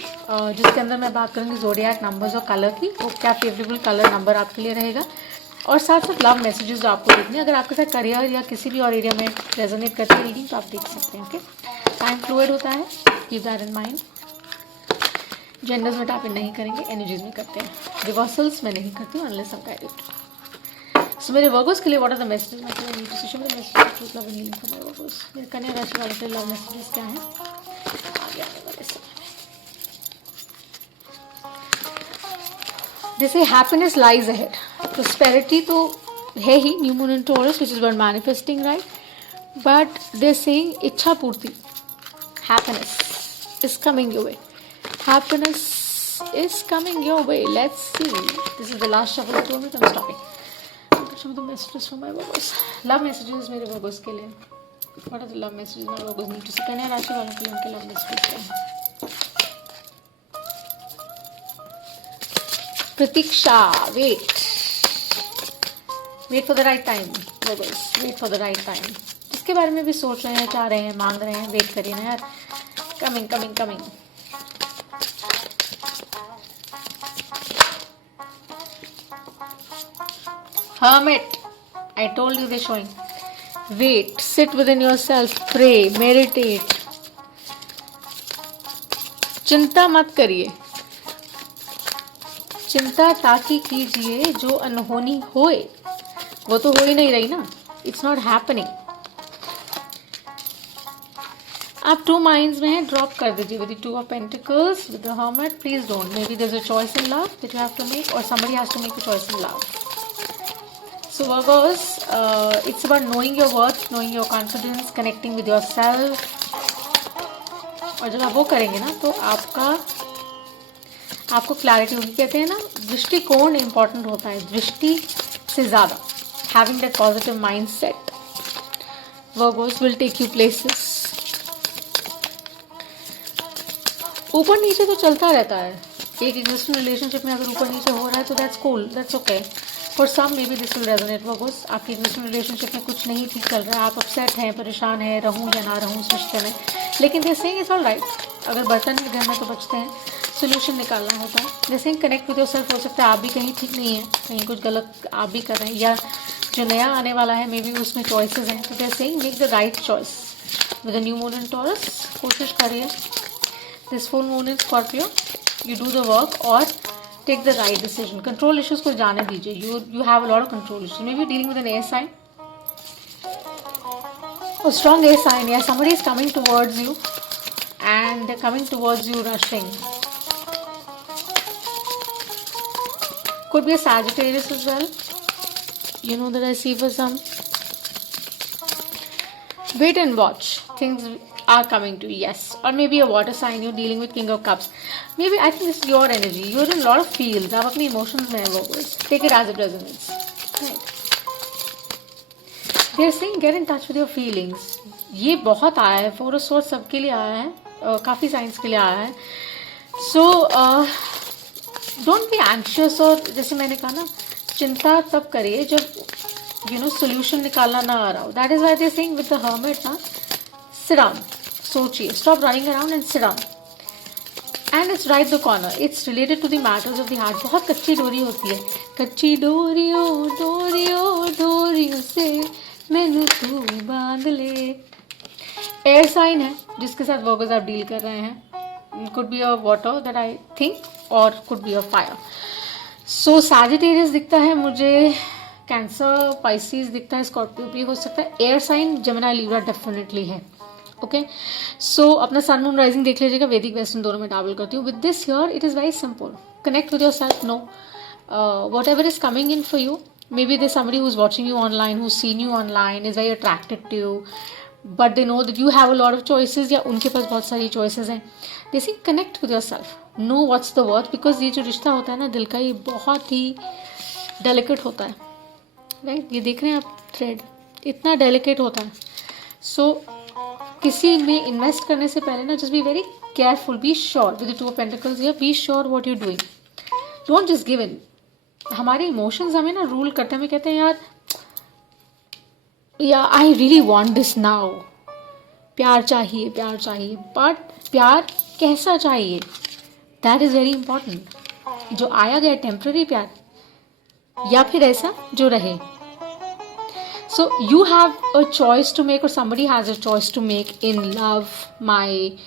जिसके अंदर मैं बात करूँगी ज़ोडिएक नंबर्स और कलर की. वो क्या फेवरेबल कलर नंबर आपके लिए रहेगा और साथ साथ लव मैसेजेस जो आपको देखने. अगर आपके साथ करियर या किसी भी और एरिया में रेजोनेट करती है रीडिंग तो आप देख सकते हैं. ओके, टाइम फ्लूइड होता है, keep that in mind. Genders में टैप इन नहीं करेंगे, एनर्जीज में करते हैं. रिवर्सल्स में नहीं करती हूँ अनलेस आई गाइड इट. सो मेरे वर्गोस के लिए व्हाट आर द मैसेजेस, मेरे वर्गोस, मेरे कन्या राशि वाले के लव मैसेजेस क्या हैं आगे आने वाले समय में. जैसे हैप्पीनेस लाइज अहेड, प्रोस्पेरिटी तो है ही, new moon in Taurus which is about manifesting, right, but they saying इच्छा पूर्ति. Happiness is coming your way, happiness is coming your way. Let's see. This is the last shuffle I told me, I'm stopping. some of the messages from my Virgos. Love messages मेरे Virgos के लिए. What are the love messages my Virgos need to see? कन्या राशि वालों के लिए उनके love messages क्या हैं? प्रतीक्षा, wait for the right time, Virgos. Wait for the right time. जिसके बारे में भी सोच रहे हैं, चाह रहे हैं, मांग रहे हैं, वेट करिए ना यार. Coming. Hermit, I told you they're showing. Wait, sit within yourself, pray, meditate. चिंता मत करिए. चिंता ताकि कीजिए जो अनहोनी होए. वो तो हो ही नहीं रही ना. It's not happening. आप टू माइंड्स में हैं, ड्रॉप कर दीजिए with the two of pentacles, with the hermit. Please don't. Maybe there's a choice in love that you have to make, or somebody has to make a choice in love. So Virgos, it's about knowing your worth, knowing your confidence, connecting with yourself. और जब आप वो करेंगे ना तो आपको clarity होगी. कहते हैं ना, दृष्टिकोण इंपॉर्टेंट होता है दृष्टि से ज़्यादा. Having that positive mindset, Virgos will take you places. ऊपर नीचे तो चलता रहता है. एक एग्जिस्टिंग रिलेशनशिप में अगर ऊपर नीचे हो रहा है तो that's cool, that's okay. For some maybe this will resonate. Virgos, आपकी एग्जिस्टिंग रिलेशनशिप में कुछ नहीं ठीक चल रहा है, आप अपसेट हैं, परेशान हैं, रहूँ या ना रहूँ इस रिश्ते में, लेकिन they saying it's all right. अगर बर्तन घर में तो बचते हैं, सोल्यूशन निकालना होता है. They saying connect with yourself. हो सकता है आप भी कहीं ठीक नहीं है, कहीं कुछ गलत आप भी कर रहे हैं, या जो नया आने वाला है मे बी उसमें चॉइसेस हैं. तो they saying make the right choice with the new moon in Taurus. कोशिश करिए. This full moon in Scorpio, you do the work और take the right decision. Control issues को जाने दीजिए. You have a lot of control issues. May B dealing with an air sign, a strong air sign. Yeah, somebody is coming towards you and they're coming towards you rushing. Could be a Sagittarius as well. You know that I see for some. Wait and watch. Things are coming to you, yes. Or maybe a water sign, you're dealing with King of Cups. Maybe I think this is your energy. You're in a lot of fields. आप अपनी emotions में हो. Take it as it resonates. Right. They're saying get in touch with your feelings. ये बहुत आया है. Four of Swords सबके लिए आया है, काफ़ी साइंस के लिए आया है. So don't be anxious. और जैसे मैंने कहा ना, चिंता तब करिए जब solution निकालना ना आ रहा हो. That is why they're saying with the hermit ना, sit down, सोचिए, stop running around and sit down. And it's right the corner. It's related to the matters of the heart. बहुत कच्ची डोरी होती है. कच्ची डोरियों से मैंने तू बांध ले. एयर साइन है जिसके साथ Virgos आप डील कर रहे हैं. Could be a water that I think, और could be a fire. So Sagittarius दिखता है मुझे, कैंसर, Pisces दिखता है, स्कॉर्पियो भी हो सकता है. Air sign Gemini, Libra definitely है. ओके, सो अपना सन मून राइजिंग देख लीजिएगा. वैदिक वेस्टर्न दोनों में ट्रैवल करती हूँ. With this here it is very simple. Connect with your self. Know what ever is coming in for you. Maybe there's somebody who's watching you online, who's seen you online, is very attracted to you, but they know that you have a lot of choices, या उनके पास बहुत सारी choices हैं. They say connect with yourself, know what's the worth, because ये जो रिश्ता होता है ना दिल का, ये बहुत ही delicate होता है. Right? ये देख रहे हैं आप थ्रेड, इतना delicate होता है. So किसी में इन्वेस्ट करने से पहले ना just be very careful, be sure. With the Two of Pentacles here, be sure what you're doing. Don't just give in. हमारे इमोशंस हमें ना रूल करते हैं. हमें कहते हैं यार I really want this now. प्यार चाहिए, बट प्यार कैसा चाहिए, दैट इज़ वेरी इंपॉर्टेंट. जो आया गया टेम्पररी प्यार, या फिर ऐसा जो रहे. So you have a choice to make, और somebody has a choice to make in love. My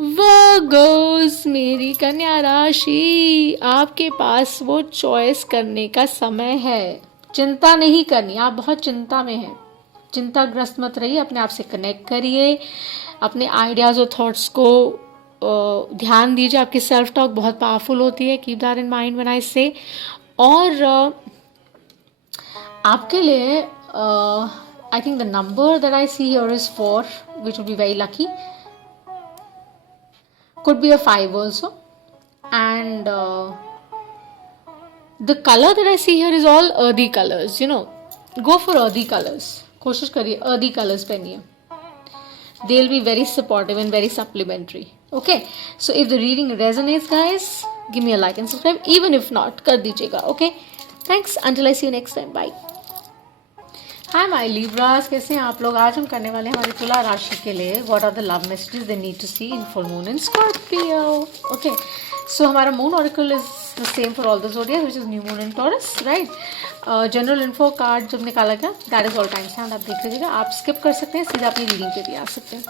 Virgos, मेरी कन्या राशि, आपके पास वो चॉइस करने का समय है. चिंता नहीं करनी. आप बहुत चिंता में हैं, चिंताग्रस्त मत रहिए. अपने आप से कनेक्ट करिए, अपने आइडियाज़ और थॉट्स को ध्यान दीजिए. आपकी सेल्फ टॉक बहुत पावरफुल होती है. Keep that in mind when I से. और आपके लिए आई think the number that I see here is 4, which would be very lucky. Could be a 5 also. And the colour that I see here is all earthy colours, you know, go for earthy colours, कोशिश करिए earthy colours पहनिए. They'll be very supportive and very supplementary. Okay, so if the reading resonates, guys, give me a like and subscribe. Even if not, कर दीजिएगा. Okay, thanks. Until I see you next time. Bye. Hi my Libras, कैसे हैं आप लोग? आज हम करने वाले हैं हमारी तुला राशि के लिए what are the love messages they need to see in full moon in Scorpio. Okay, so हमारा moon oracle is the same for all the zodiacs, which is new moon in Taurus, right? General info card जब निकाला गया that is all time stand, आप देख लीजिएगा. आप skip कर सकते हैं, सीधा अपनी रीडिंग पे भी आ सकते हैं.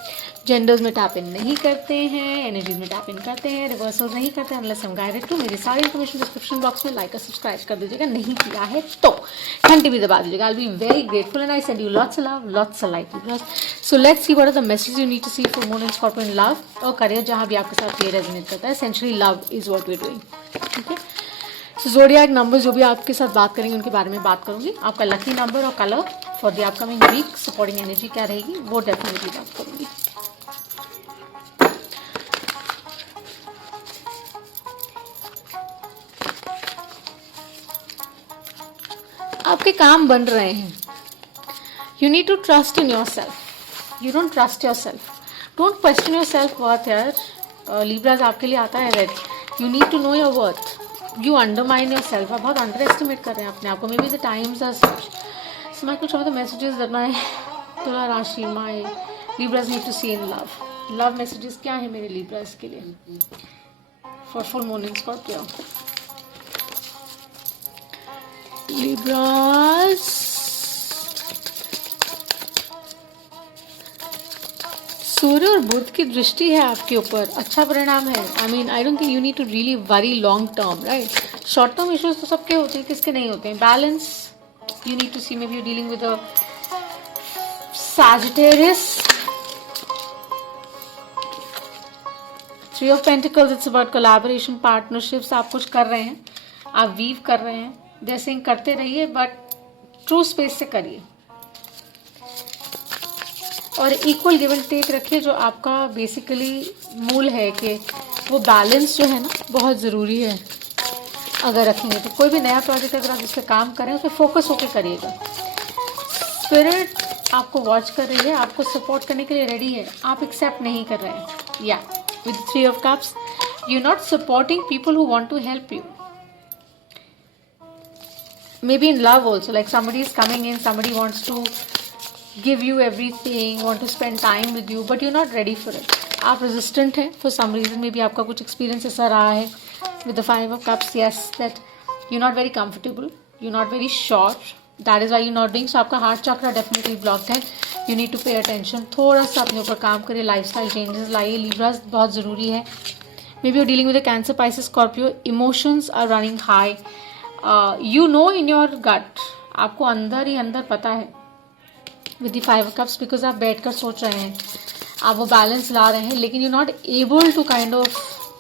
जेंडर्स में टैप इन नहीं करते हैं, एनर्जीज में टैप इन करते हैं, रिवर्सल्स नहीं करते हैं अनलेस हम गाइडेड टू. मेरी सारी इन्फॉर्मेशन डिस्क्रिप्शन बॉक्स में लाइक और सब्सक्राइब कर दीजिएगा, नहीं किया है तो घंटी भी दबा दीजिएगा. I will be very grateful and I send you lots of love, lots of light. So let's see what are the messages you need to see for moon in Scorpio in love और career, जहाँ भी आपके साथ ये resonate करता है. Essentially love is what we are doing. ठीक है, ज़ोडिएक नंबर्स जो भी आपके साथ बात करेंगे उनके बारे में बात करूंगी. आपका लकी नंबर और colour for the upcoming week, supporting energy क्या रहेगी वो डेफिनेटली बात करूंगी. आपके काम बन रहे हैं. You need to trust in yourself. You don't trust yourself, don't question yourself worth. यार लिब्राज आपके लिए आता है red. You need to know your worth. You undermine yourself. आप बहुत अंडर एस्टिमेट कर रहे हैं अपने आप को. May be the times are such. So my कुछ of the messages that my तुला राशि, my Libras need to see in love. Love messages क्या है मेरे लिब्रास के लिए for full moon in Scorpio. Libras, सूर्य और बुध की दृष्टि है आपके ऊपर, अच्छा परिणाम है. I mean I don't think you need to really worry long term, right. Short term issues तो सबके होते हैं, किसके नहीं होते हैं. Balance you need to see. May be you dealing with a Sagittarius. 3 of Pentacles, it's about collaboration, partnerships. आप कुछ कर रहे हैं, आप वीव कर रहे हैं, जैसे करते रहिए बट ट्रू स्पेस से करिए और इक्वल गिव एंड टेक रखिए. जो आपका बेसिकली मूल है कि वो बैलेंस जो है ना बहुत ज़रूरी है. अगर रखेंगे तो कोई भी नया प्रोजेक्ट अगर आप इस पर काम करें उस पर फोकस होकर करिएगा. स्पिरिट आपको वॉच कर रही है, आपको सपोर्ट करने के लिए रेडी है. आप एक्सेप्ट नहीं कर रहे हैं. या with 3 of Cups, you not supporting people who want to help you. Maybe in love also, like somebody is coming in, somebody wants to give you everything, want to spend time with you, but you're not ready for it. आप resistant हैं for some reason. Maybe आपका कुछ experience ऐसा रहा है with the 5 of Cups. Yes, that you're not very comfortable, you're not very sure. That is why you're not doing. So आपका heart chakra definitely blocked है. You need to pay attention. थोड़ा सा अपने ऊपर काम करिए, lifestyle changes लाइए. Libras बहुत ज़रूरी है. Maybe you're dealing with a Cancer, Pisces, Scorpio. Emotions are running high. You know in your gut, आपको अंदर ही अंदर पता है with the 5 of Cups, because आप बैठकर सोच रहे हैं, आप वो बैलेंस ला रहे हैं, लेकिन you're not able to kind of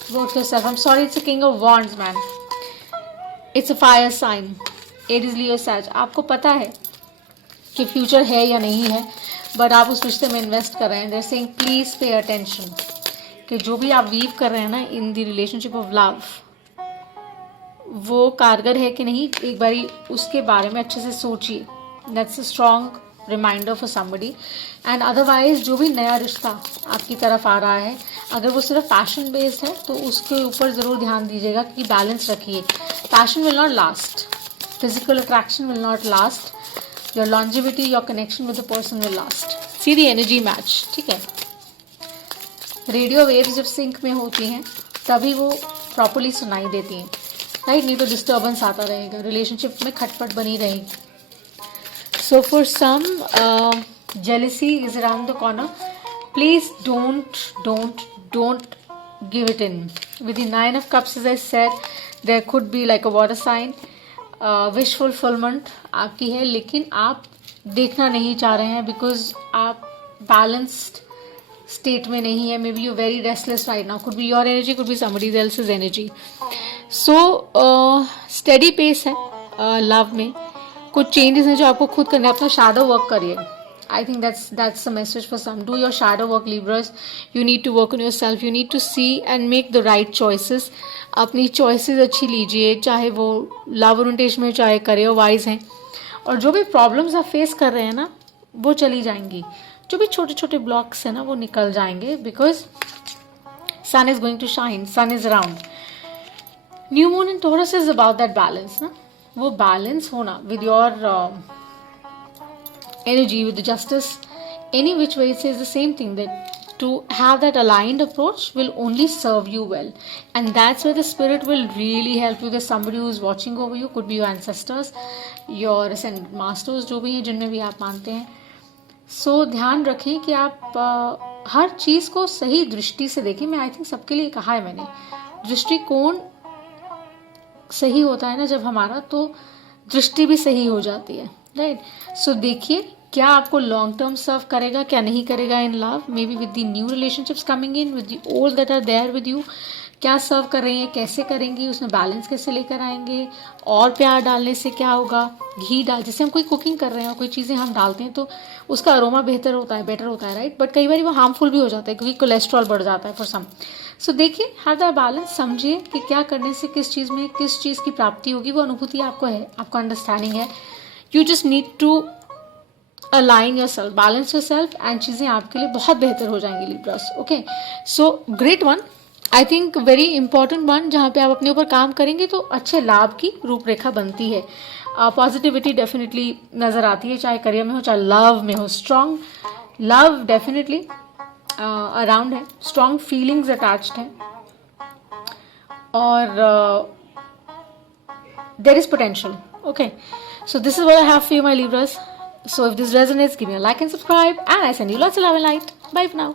vote yourself. I'm sorry, it's a King of Wands, man. It's a fire sign. Aries, Leo, Sag. आपको पता है कि फ्यूचर है या नहीं है, बट आप उस रिश्ते में इन्वेस्ट कर रहे हैं. They're saying please pay attention कि जो भी आप वीव कर रहे हैं ना in the relationship of love, वो कारगर है कि नहीं, एक बारी उसके बारे में अच्छे से सोचिए. That's a strong reminder for somebody. And otherwise जो भी नया रिश्ता आपकी तरफ आ रहा है, अगर वो सिर्फ पैशन बेस्ड है तो उसके ऊपर ज़रूर ध्यान दीजिएगा कि बैलेंस रखिए. Passion will not last, physical attraction will not last, your longevity, your connection with the person will last. See the energy match. ठीक है, रेडियो वेव्स जब सिंक में होती हैं तभी वो प्रॉपरली सुनाई देती हैं, राइट. नहीं तो डिस्टर्बेंस आता रहेगा, रिलेशनशिप में खटपट बनी रहेगी. So for some jealousy is around the corner. Please don't give it in. With the 9 of Cups, as I said, there could be like a water sign. Wish fulfillment आपकी है, लेकिन आप देखना नहीं चाह रहे हैं बिकॉज आप बैलेंस्ड स्टेट में नहीं है. May be you very restless right now. Could be your energy, could be somebody else's energy. So steady pace है लव में. कुछ चेंजेस हैं जो आपको खुद करना है. अपना शैडो वर्क करिए. I think that's the message for some. Do your shadow work, Libras. You need to work on yourself. You need to see and make the right choices. अपनी choices अच्छी लीजिए, चाहे वो लव ओरिएंटेशन में, चाहे career wise हैं. और जो भी प्रॉब्लम्स आप फेस कर रहे हैं ना, वो चली जाएंगी. जो भी छोटे छोटे ब्लॉक्स हैं ना, वो निकल जाएंगे. Because sun is going to shine, sun is around. New moon in Taurus is about that balance ना. वो बैलेंस होना with your energy, with the justice, any which way it says the same thing, that to have that aligned approach will only serve you well, and that's where the spirit will really help you. There's somebody who is watching over you, could be your ancestors, your ascended masters, जो भी हैं जिनमें भी आप मानते हैं. So ध्यान रखें कि आप हर चीज़ को सही दृष्टि से देखें. मैं आई थिंक सबके लिए कहा है मैंने, दृष्टिकोण सही होता है ना जब हमारा, तो दृष्टि भी सही हो जाती है. राइट. सो देखिए क्या आपको लॉन्ग टर्म सर्व करेगा, क्या नहीं करेगा in love. Maybe with the new relationships coming in, with the old that are there with you, क्या सर्व कर रही हैं, कैसे करेंगी, उसमें बैलेंस कैसे लेकर आएंगे. और प्यार डालने से क्या होगा, घी डाल, जैसे हम कोई कुकिंग कर रहे हैं, कोई चीज़ें हम डालते हैं तो उसका अरोमा बेटर होता है. राइट. बट कई बार वो हार्मफुल भी हो जाता है क्योंकि कोलेस्ट्रॉल बढ़ जाता है फॉर सम. सो देखिए हर द बैलेंस, समझिए कि क्या करने से किस चीज़ में किस चीज़ की प्राप्ति होगी. वो अनुभूति आपको है, आपको अंडरस्टैंडिंग है. You just need to align yourself, balance yourself, and चीज़ें आपके लिए बहुत बेहतर हो जाएंगी Libras. Okay. So great one, I think very important one, जहाँ पे आप अपने ऊपर काम करेंगे तो अच्छे लाभ की रूपरेखा बनती है. पॉजिटिविटी डेफिनेटली नज़र आती है, चाहे करियर में हो चाहे लव में हो. स्ट्रॉन्ग लव डेफिनेटली अराउंड है, स्ट्रॉन्ग फीलिंग्स अटैच्ड हैं, और there is potential. Okay. So this is what I have for you, my Libras. So if this resonates, give me a like and subscribe, and I send you lots of love and light. Bye for now.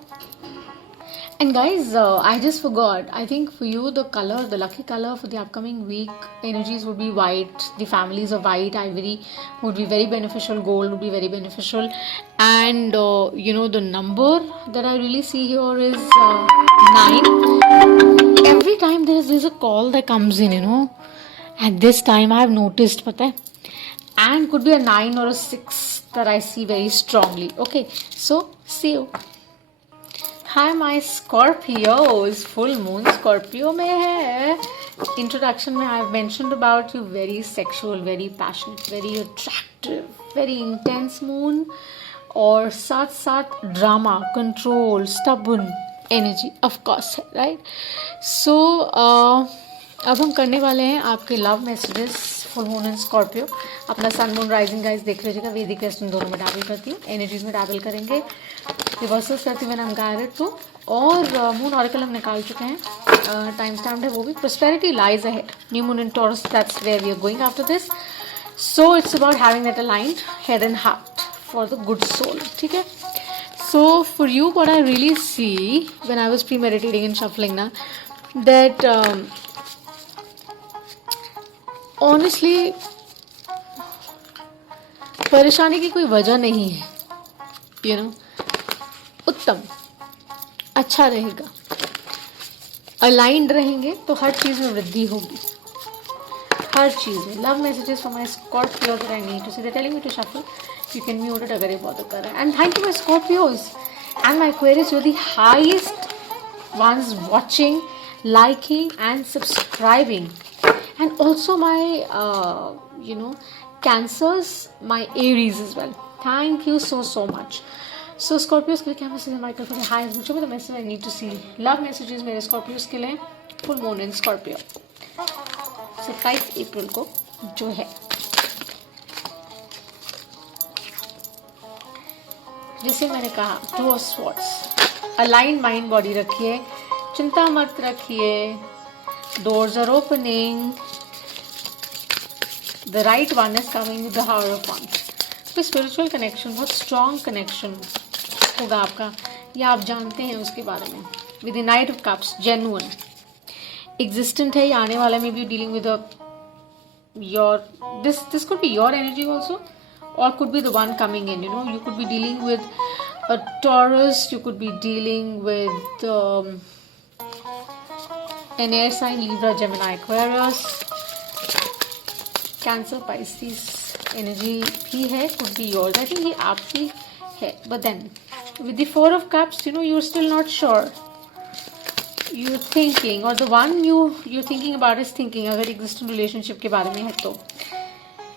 And guys, I just forgot. I think for you, the color, the lucky color for the upcoming week energies would be white. The families of white, ivory would be very beneficial. Gold would be very beneficial. And the number that I really see here is 9. Every time there's a call that comes in, at this time I have noticed, pata hai? And could be a 9 or a 6 that I see very strongly. Okay, so see you. Hi my Scorpios, full moon Scorpio में है. Introduction में I have mentioned about you, very sexual, very passionate, very attractive, very intense moon, और साथ साथ drama, control, stubborn energy of course, right? So अब हम करने वाले हैं आपके love messages. Full moon in Scorpio, अपना सन मून राइजिंग गाइस देख लीजिएगा. वैदिक वेस्टर्न दोनों में ट्रैवल करती हूँ, एनर्जीज में ट्रैवल करेंगे, रिवर्सल्स करती हुए नाम गायरेट तो. और मून ऑरिकल हम निकाल चुके हैं, टाइम स्टैम्प है वो भी. Prosperity lies ahead, new moon in Taurus, that's where we are going after this. So it's about having that aligned head and heart for the good soul. ठीक है. So for you what I really see when I was pre meditating and shuffling ना, that honestly परेशानी की कोई वजह नहीं है. उत्तम, अच्छा रहेगा, अलाइंड रहेंगे तो हर चीज़ में वृद्धि होगी, हर चीज़ में. Love messages from my Scorpio that I need to see, they telling me to shuffle. You can mute it अगर ये बॉदर कर रहा है. And thank you my Scorpios and my Aquarius, you are the highest ones watching, liking and subscribing. And also my Cancers, my Aries as well. Thank you so much. So Scorpios के लिए क्या message है Michael for high? मुझे the message I need to see. Love messages मेरे Scorpios के लिए. Full moon in Scorpio 27 अप्रैल को जो है. जैसे मैंने कहा, two of swords, align mind body रखिए, चिंता मत रखिए, doors are opening, the right one is coming with the Hour of Wands. तो स्पिरिचुअल कनेक्शन, बहुत स्ट्रॉन्ग कनेक्शन होगा आपका, या आप जानते हैं उसके बारे में. With the night of cups, genuine existent है, ये आने वाला में भी dealing with your this could be your energy also, or could be the one coming in. You could be dealing with a Taurus, you could be dealing with an air sign, Libra, Gemini, Aquarius, Cancer, Pisces energy भी है, could be yours. I think ये आपकी है, but then with the Four of Cups, you're still not sure. You're thinking, or the one you're thinking about is thinking, अगर existing relationship के बारे में है तो.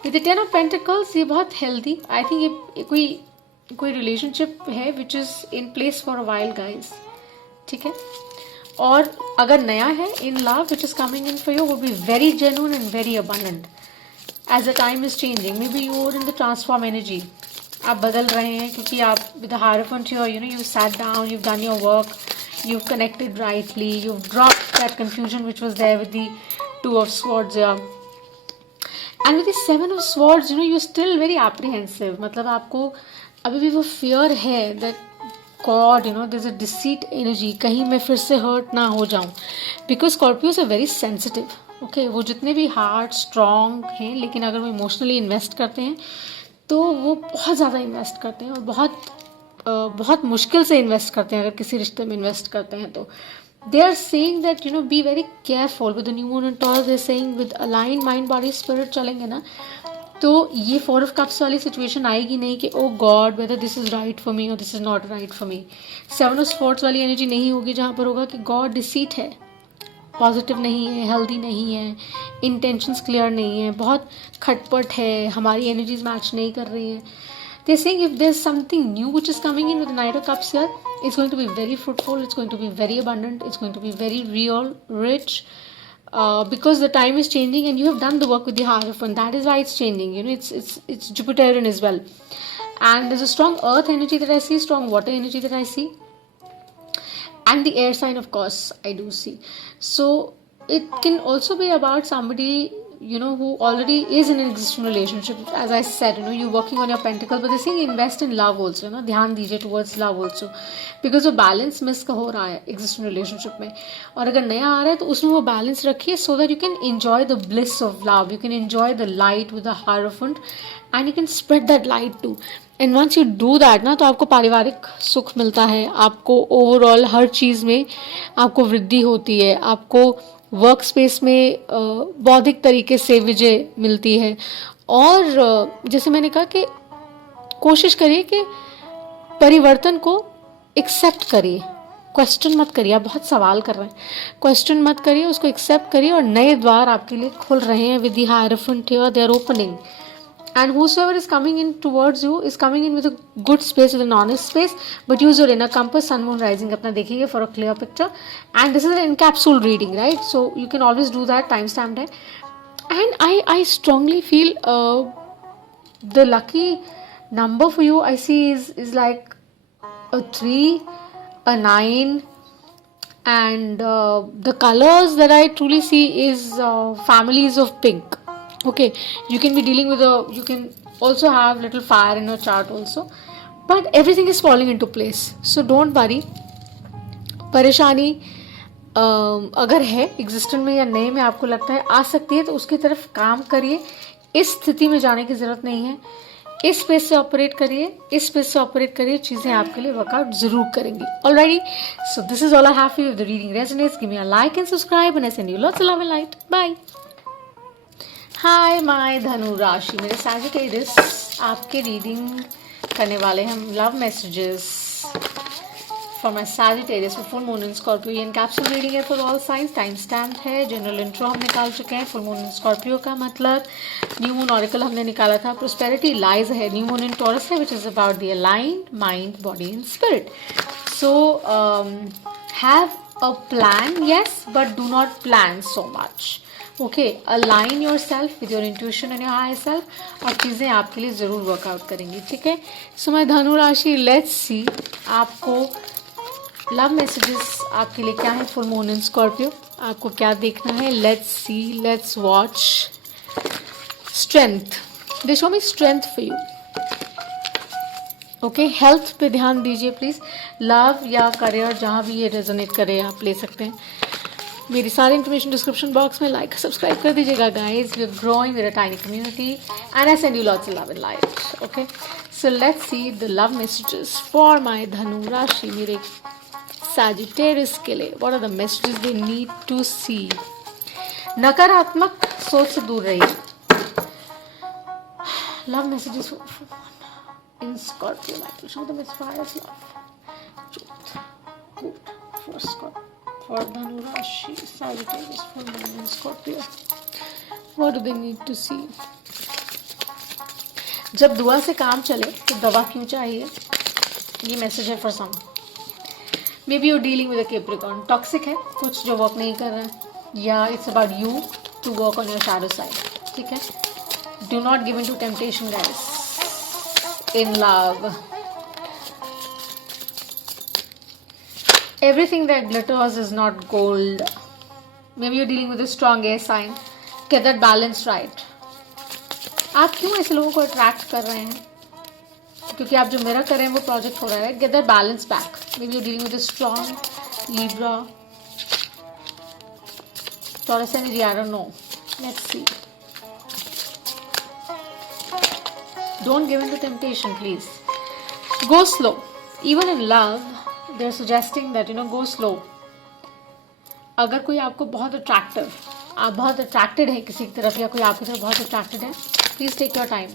With the Ten of Pentacles, ये बहुत healthy. I think ये कोई relationship है which is in place for a while, guys. ठीक है. और अगर नया है, in love which is coming in for you would be very genuine and very abundant. As the time is changing, maybe you are in the transform energy. आप बदल रहे हैं क्योंकि आप with the Hierophant here, you sat down, you've done your work, you've connected rightly, you've dropped that confusion which was there with the Two of Swords here. And with the Seven of Swords, you're still very apprehensive. मतलब आपको अभी भी वो fear है that God, there's a deceit energy. कहीं मैं फिर से hurt ना हो जाऊँ. Because Scorpios are very sensitive. Okay, वो जितने भी hard, strong हैं, लेकिन अगर वो emotionally invest करते हैं तो वो बहुत ज़्यादा इन्वेस्ट करते हैं और बहुत मुश्किल से इन्वेस्ट करते हैं अगर किसी रिश्ते में इन्वेस्ट करते हैं तो. They are saying that be very careful with the new moon and Taurus. They are saying with align mind body spirit चलेंगे ना तो ये फोर ऑफ कप्स वाली सिचुएशन आएगी नहीं कि oh God whether this is right for me और this is not right for me. Seven of sports वाली एनर्जी नहीं होगी जहाँ पर होगा कि गॉड डिसीट है, पॉजिटिव नहीं है, हेल्दी नहीं है, इंटेंशंस क्लियर नहीं है, बहुत खटपट है, हमारी एनर्जीज मैच नहीं कर रही हैं. They saying if there is something new which is coming in with knight of cups here, it's going to be very fruitful, it's going to be very abundant, it's going to be very real, rich, because the time is changing and you have done the work with the Hierophant. That is why it's changing. It's Jupiterian as well. And there's a strong earth energy that I see, strong water energy that I see. And the air sign, of course, I do see. So it can also be about somebody, who already is in an existing relationship. As I said, you're working on your pentacle, but they're saying invest in love also, ध्यान दीजिए towards love also. Because वो balance miss का हो रहा है existing relationship में. और अगर नया आ रहा है तो उसमें वो balance रखिए so that you can enjoy the bliss of love. You can enjoy the light with the Hierophant and you can spread that light too. And once you do that ना तो आपको पारिवारिक सुख मिलता है, आपको ओवरऑल हर चीज़ में आपको वृद्धि होती है, आपको वर्क स्पेस में बौद्धिक तरीके से विजय मिलती है. और जैसे मैंने कहा कि कोशिश करिए कि परिवर्तन को एक्सेप्ट करिए, क्वेश्चन मत करिए. आप बहुत सवाल कर रहे हैं, क्वेश्चन मत करिए, उसको एक्सेप्ट करिए और नए द्वार आपके लिए खुल रहे हैं with the hierophant here, they are opening. And whosoever is coming in towards you is coming in with a good space, with an honest space, but use your inner compass, sun, moon, rising अपना देखिए for a clear picture. And this is an encapsule reading, right? So you can always do that, time stamped है. And I strongly feel the lucky number for you I see is like a 3, a 9, and the colors that I truly see is families of pink. Okay, you can be dealing with you can also have little fire in your chart also, but everything is falling into place, so don't worry. परेशानी अगर है existent में या नए में आपको लगता है आ सकती है तो उसकी तरफ काम करिए. इस स्थिति में जाने की ज़रूरत नहीं है, इस स्पेस से ऑपरेट करिए, इस स्पेस से ऑपरेट करिए, चीज़ें आपके लिए वर्कआउट ज़रूर करेंगी. Alrighty, so this is all I have for you. If the reading resonates, give me a like and subscribe and I send you lots of love and light. Bye. Hi my धनु राशि, मेरे Sagittarius आपके reading करने वाले हम love messages for my Sagittarius for full moon in Scorpio. ये capsule reading है for all signs, time stamp है. जनरल इंट्रो हम निकाल चुके हैं. फुल मून इन स्कॉर्पियो का मतलब न्यू मून ऑरिकल हमने निकाला था. प्रोस्पेरिटी लाइज है. न्यू मून इन टॉरस है which is about the aligned mind, body and spirit. So have a plan, yes, but do not plan so much. Okay, align yourself with your intuition and your higher self और चीज़ें आपके लिए ज़रूर workout करेंगी. ठीक है. So my धनु राशि, लेट्स सी आपको लव मैसेजेस आपके लिए क्या है. फुल मून इन स्कॉर्पियो, आपको क्या देखना है. Let's see, let's watch. Strength, they show me strength for you. Okay, health पे ध्यान दीजिए प्लीज़. लव या करियर, जहाँ भी ये रेजोनेट करे आप ले सकते हैं. मेरी सारी इन्फॉर्मेशन डिस्क्रिप्शन बॉक्स में लाइक सब्सक्राइब कर दीजिएगा guys. We are growing with a tiny community and I send you lots of love and light. Okay, so let's see the love messages for my धनु राशि, मेरे Sagittarius के लिए. What are the messages they need to see. नकारात्मक सोच से दूर रहिए. Love messages in Scorpio. Michael, show them its fires love. Truth. Good. For Scorpio. For Dhanu Rashi, Sagittarius, full moon in Scorpio. What do they need to see? जब दुआ से काम चले तो दवा क्यों चाहिए? ये मैसेज है for some. May be you dealing with a Capricorn. Toxic है कुछ जो वर्क नहीं कर रहा है, या it's about you to work on your shadow side. ठीक है. Do not give in to temptation guys in love. Everything that glitters is not gold. Maybe you're dealing with a strong air sign. Get that balance right. आप क्यों ऐसे लोगों को attract कर रहे हैं? क्योंकि आप जो मिरर कर रहे हैं वो प्रोजेक्ट हो रहा है. Get that balance back. Maybe you're dealing with a strong Libra, Taurus energy. I don't know. Let's see. Don't give in to temptation, please. Go slow. Even in love, they're suggesting that go slow. अगर कोई आपको बहुत attractive, आप बहुत attracted है किसी की तरफ या कोई आपकी तरफ बहुत अट्रैक्टेड है, please take your time.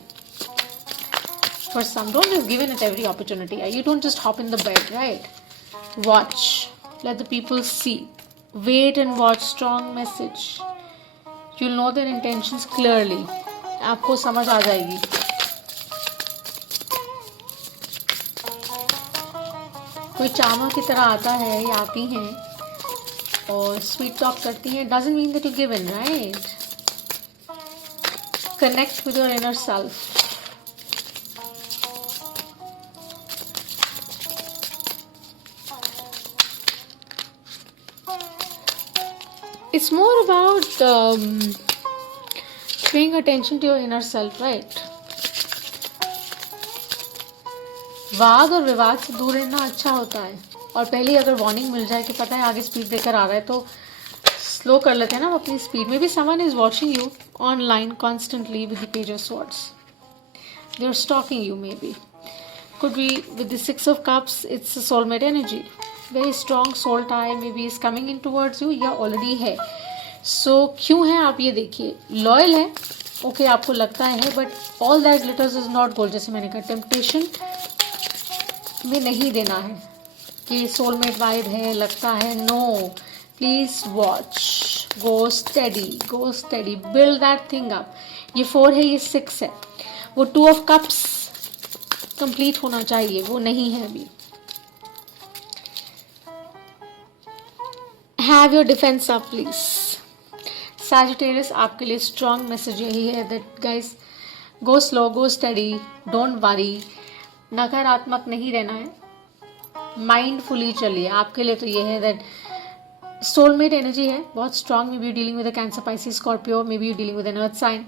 For some, don't just give in at every opportunity. You don't just hop in the bed, right? Watch. Let the people see. Wait and watch. Strong message. You'll know their intentions clearly. आपको समझ आ जाएगी. कोई चामा की तरह आता है या आती हैं और स्वीट टॉक करती हैं. Doesn't mean that you give in, right? Connect with your inner self. It's more about paying attention to your inner self, right? वाद और विवाद से दूर रहना अच्छा होता है. और पहले अगर वार्निंग मिल जाए कि पता है आगे स्पीड ब्रेकर आ रहा है तो स्लो कर लेते हैं ना अपनी speed. Maybe someone is watching you online constantly with the page of swords. They are stalking you. Maybe could be with the 6 of Cups. It's soulmate energy. Very strong soul tie maybe is coming in towards you या already है. सो क्यों है आप ये देखिए. Loyal है, okay, आपको लगता है, but all that glitters is not gold. जैसे मैंने कहा, टेम्पटेशन में नहीं देना है कि सोलमेट वाइब है, लगता है. No, please watch. Go steady, build that thing up. ये 4 है, ये 6 है. वो 2 of Cups कंप्लीट होना चाहिए, वो नहीं है अभी. Have your defence up please. Sagittarius, आपके लिए स्ट्रॉन्ग मैसेज यही है that guys, go slow, go study, don't worry. नकारात्मक नहीं रहना है, माइंडफुली चलिए. आपके लिए तो ये है दैट सोलमेट एनर्जी है बहुत strong. May be you dealing with a Cancer, Pisces, Scorpio. May be you dealing with an earth sign.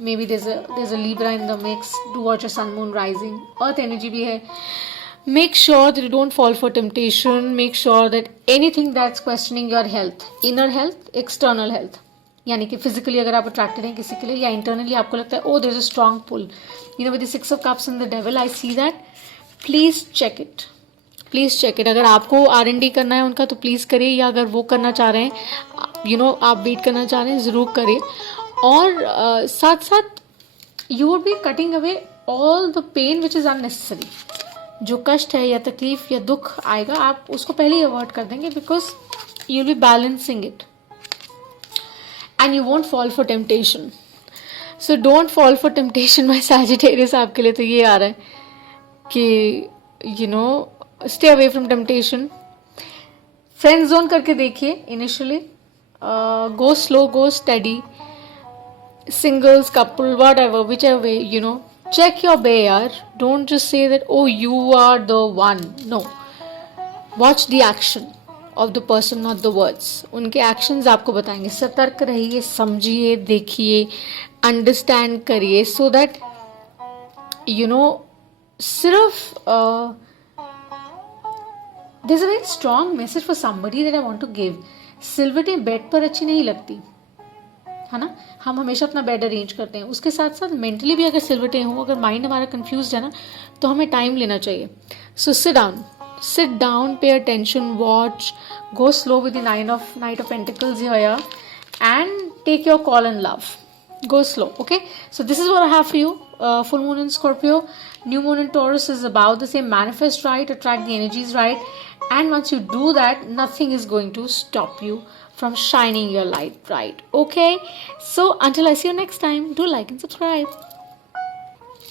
Maybe there's a Libra in the mix. Do watch your sun moon rising. Earth energy भी है. Make sure that you don't fall for temptation. Make sure that anything that's questioning your health, inner health, external health, यानी कि physically अगर आप attracted हैं किसी के लिए या इंटरनली आपको लगता है there is a strong pull, with the 6 of Cups and the devil, I see that. Please check it. अगर आपको R&D करना है उनका तो प्लीज करिए, या अगर वो करना चाह रहे हैं, आप वेट करना चाह रहे हैं, जरूर करिए. और साथ साथ you would be cutting away all the pain which is unnecessary. जो कष्ट है या तकलीफ या दुख आएगा, आप उसको पहले ही अवॉइड कर देंगे, because you will B balancing it and you won't fall for temptation. So don't fall for temptation, my Sagittarius. आपके लिए तो ये आ रहा है कि stay away from temptation. Friend zone करके देखिए initially. Go slow, go steady. Singles, couple, whatever, whichever way, check your bay, yaar. Don't just say that, oh, you are the one. No. Watch the action of the person, not the words. उनके actions आपको बताएंगे. सतर्क रहिए, समझिए, देखिए, understand करिए, so that सिर्फ there's a very strong message for somebody that I want to give. सिलवटें बेड पर अच्छी नहीं लगती है ना. हम हमेशा अपना बेड अरेंज करते हैं, उसके साथ साथ मेंटली भी अगर सिलवटें हो, अगर माइंड हमारा कंफ्यूज है ना, तो हमें टाइम लेना चाहिए. सो sit down, pay attention, watch, go slow with the Knight of Pentacles here, and take your call in love. Go slow, okay? So this is what I have for you. full moon in Scorpio. New moon in Taurus is about the same. Manifest right, attract the energies right. And once you do that, nothing is going to stop you from shining your light bright. Okay? So until I see you next time, do like and subscribe.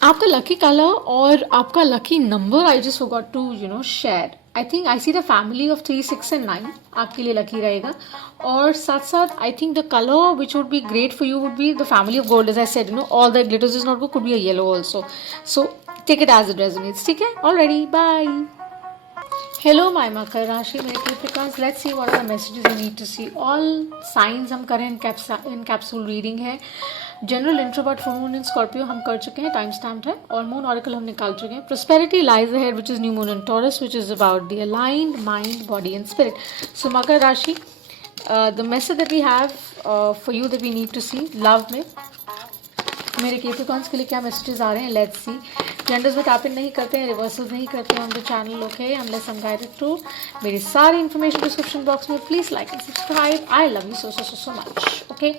आपका lucky colour और आपका lucky number I just forgot to share. I think I see the family of 3, 6 and 9 आपके लिए lucky रहेगा. और साथ साथ I think the colour which would be great for you would be the family of gold. As I said all the glitters is not good, could be a yellow also. So take it as it resonates. ठीक है, already bye. Hello my मकर राशि मेरे Capricorns, let's see what are the messages you need to see. All signs हम करें in capsule reading है. General introvert full moon in Scorpio हम कर चुके हैं, टाइम स्टैम्प है. और मून ऑरिकल हम निकाल चुके हैं. Prosperity lies ahead which is new moon in Taurus which is about the aligned mind, body and spirit. So मकर राशि, the message that we have for you that we need to see love में मेरे Capricorns के लिए क्या messages आ रहे हैं. Let's see. Genders में टैप इन नहीं करते हैं, रिवर्सल्स नहीं करते हैं on the channel. Okay, unless I am guided through. मेरी सारी इन्फॉर्मेशन डिस्क्रिप्शन बॉक्स में. Please like and subscribe. I love you so so so so much. Okay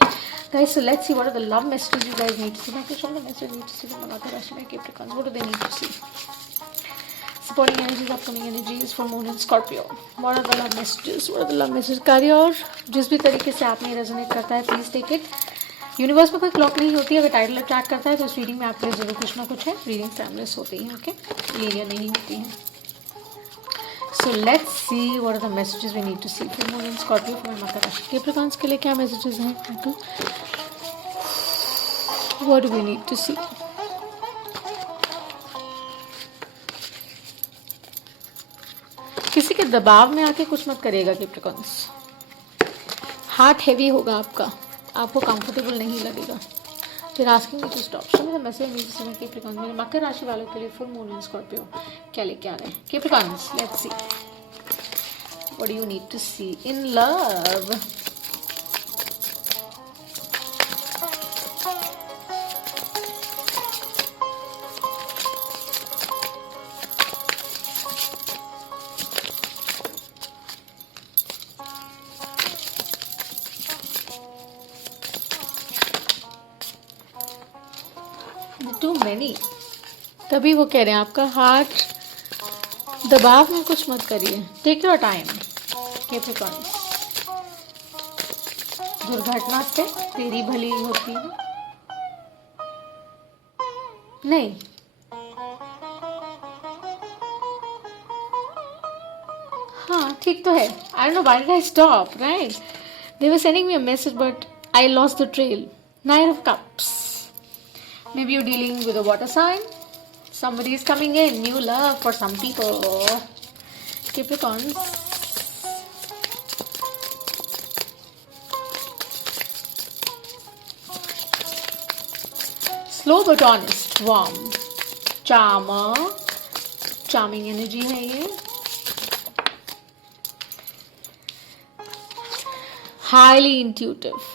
guys, so let's see what are the love messages you guys need to see. What are the messages you need to see from Maka Rashi mein Capricorns? What do they need to see? Supporting energies, upcoming energies for Moon and Scorpio. What are the love messages? What are the love messages? कार्य और जिस भी तरीके से आप में resonate करता है, प्लीज टेक इट. यूनिवर्स में कोई क्लॉक नहीं होती है. अगर टाइटल अट्रैक्ट करता है तो इस रीडिंग में आपके लिए जरूर कुछ ना कुछ है. रीडिंग टाइमलेस होती है. ओके, लीनियर नहीं होती है. So let's see what are the messages we need to see for Moon and Scorpio for Maka Rashi. Capricorns के लिए क्या messages हैं? What do we need to see? किसी के दबाव में आके कुछ मत करिएगा Capricorns. हार्ट हैवी होगा आपका, आपको कंफर्टेबल नहीं लगेगा. फिर आस्किंग मी टू स्टॉप. सो मेरा मैसेज नीचे से कैप्रिकॉन मेरे मकर राशि वालों के लिए फुल मून इन स्कॉर्पियो क्या लेके आ रहे हैं. Capricorns, let's see what do you need to see in love. Too many. तभी वो कह रहे हैं आपका हार्ट दबाव में कुछ मत करिए. Take your time Capricorns. दुर्घटना से तेरी भली होती है. नहीं, हाँ ठीक तो है. I don't know why did I stop. Right, they were sending me a message but I lost the trail. Nine of cups. Maybe you're dealing with a water sign. Somebody is coming in. New love for some people. Capricorns. Slow but honest. Warm. Charmer. Charming energy है ये. Highly intuitive.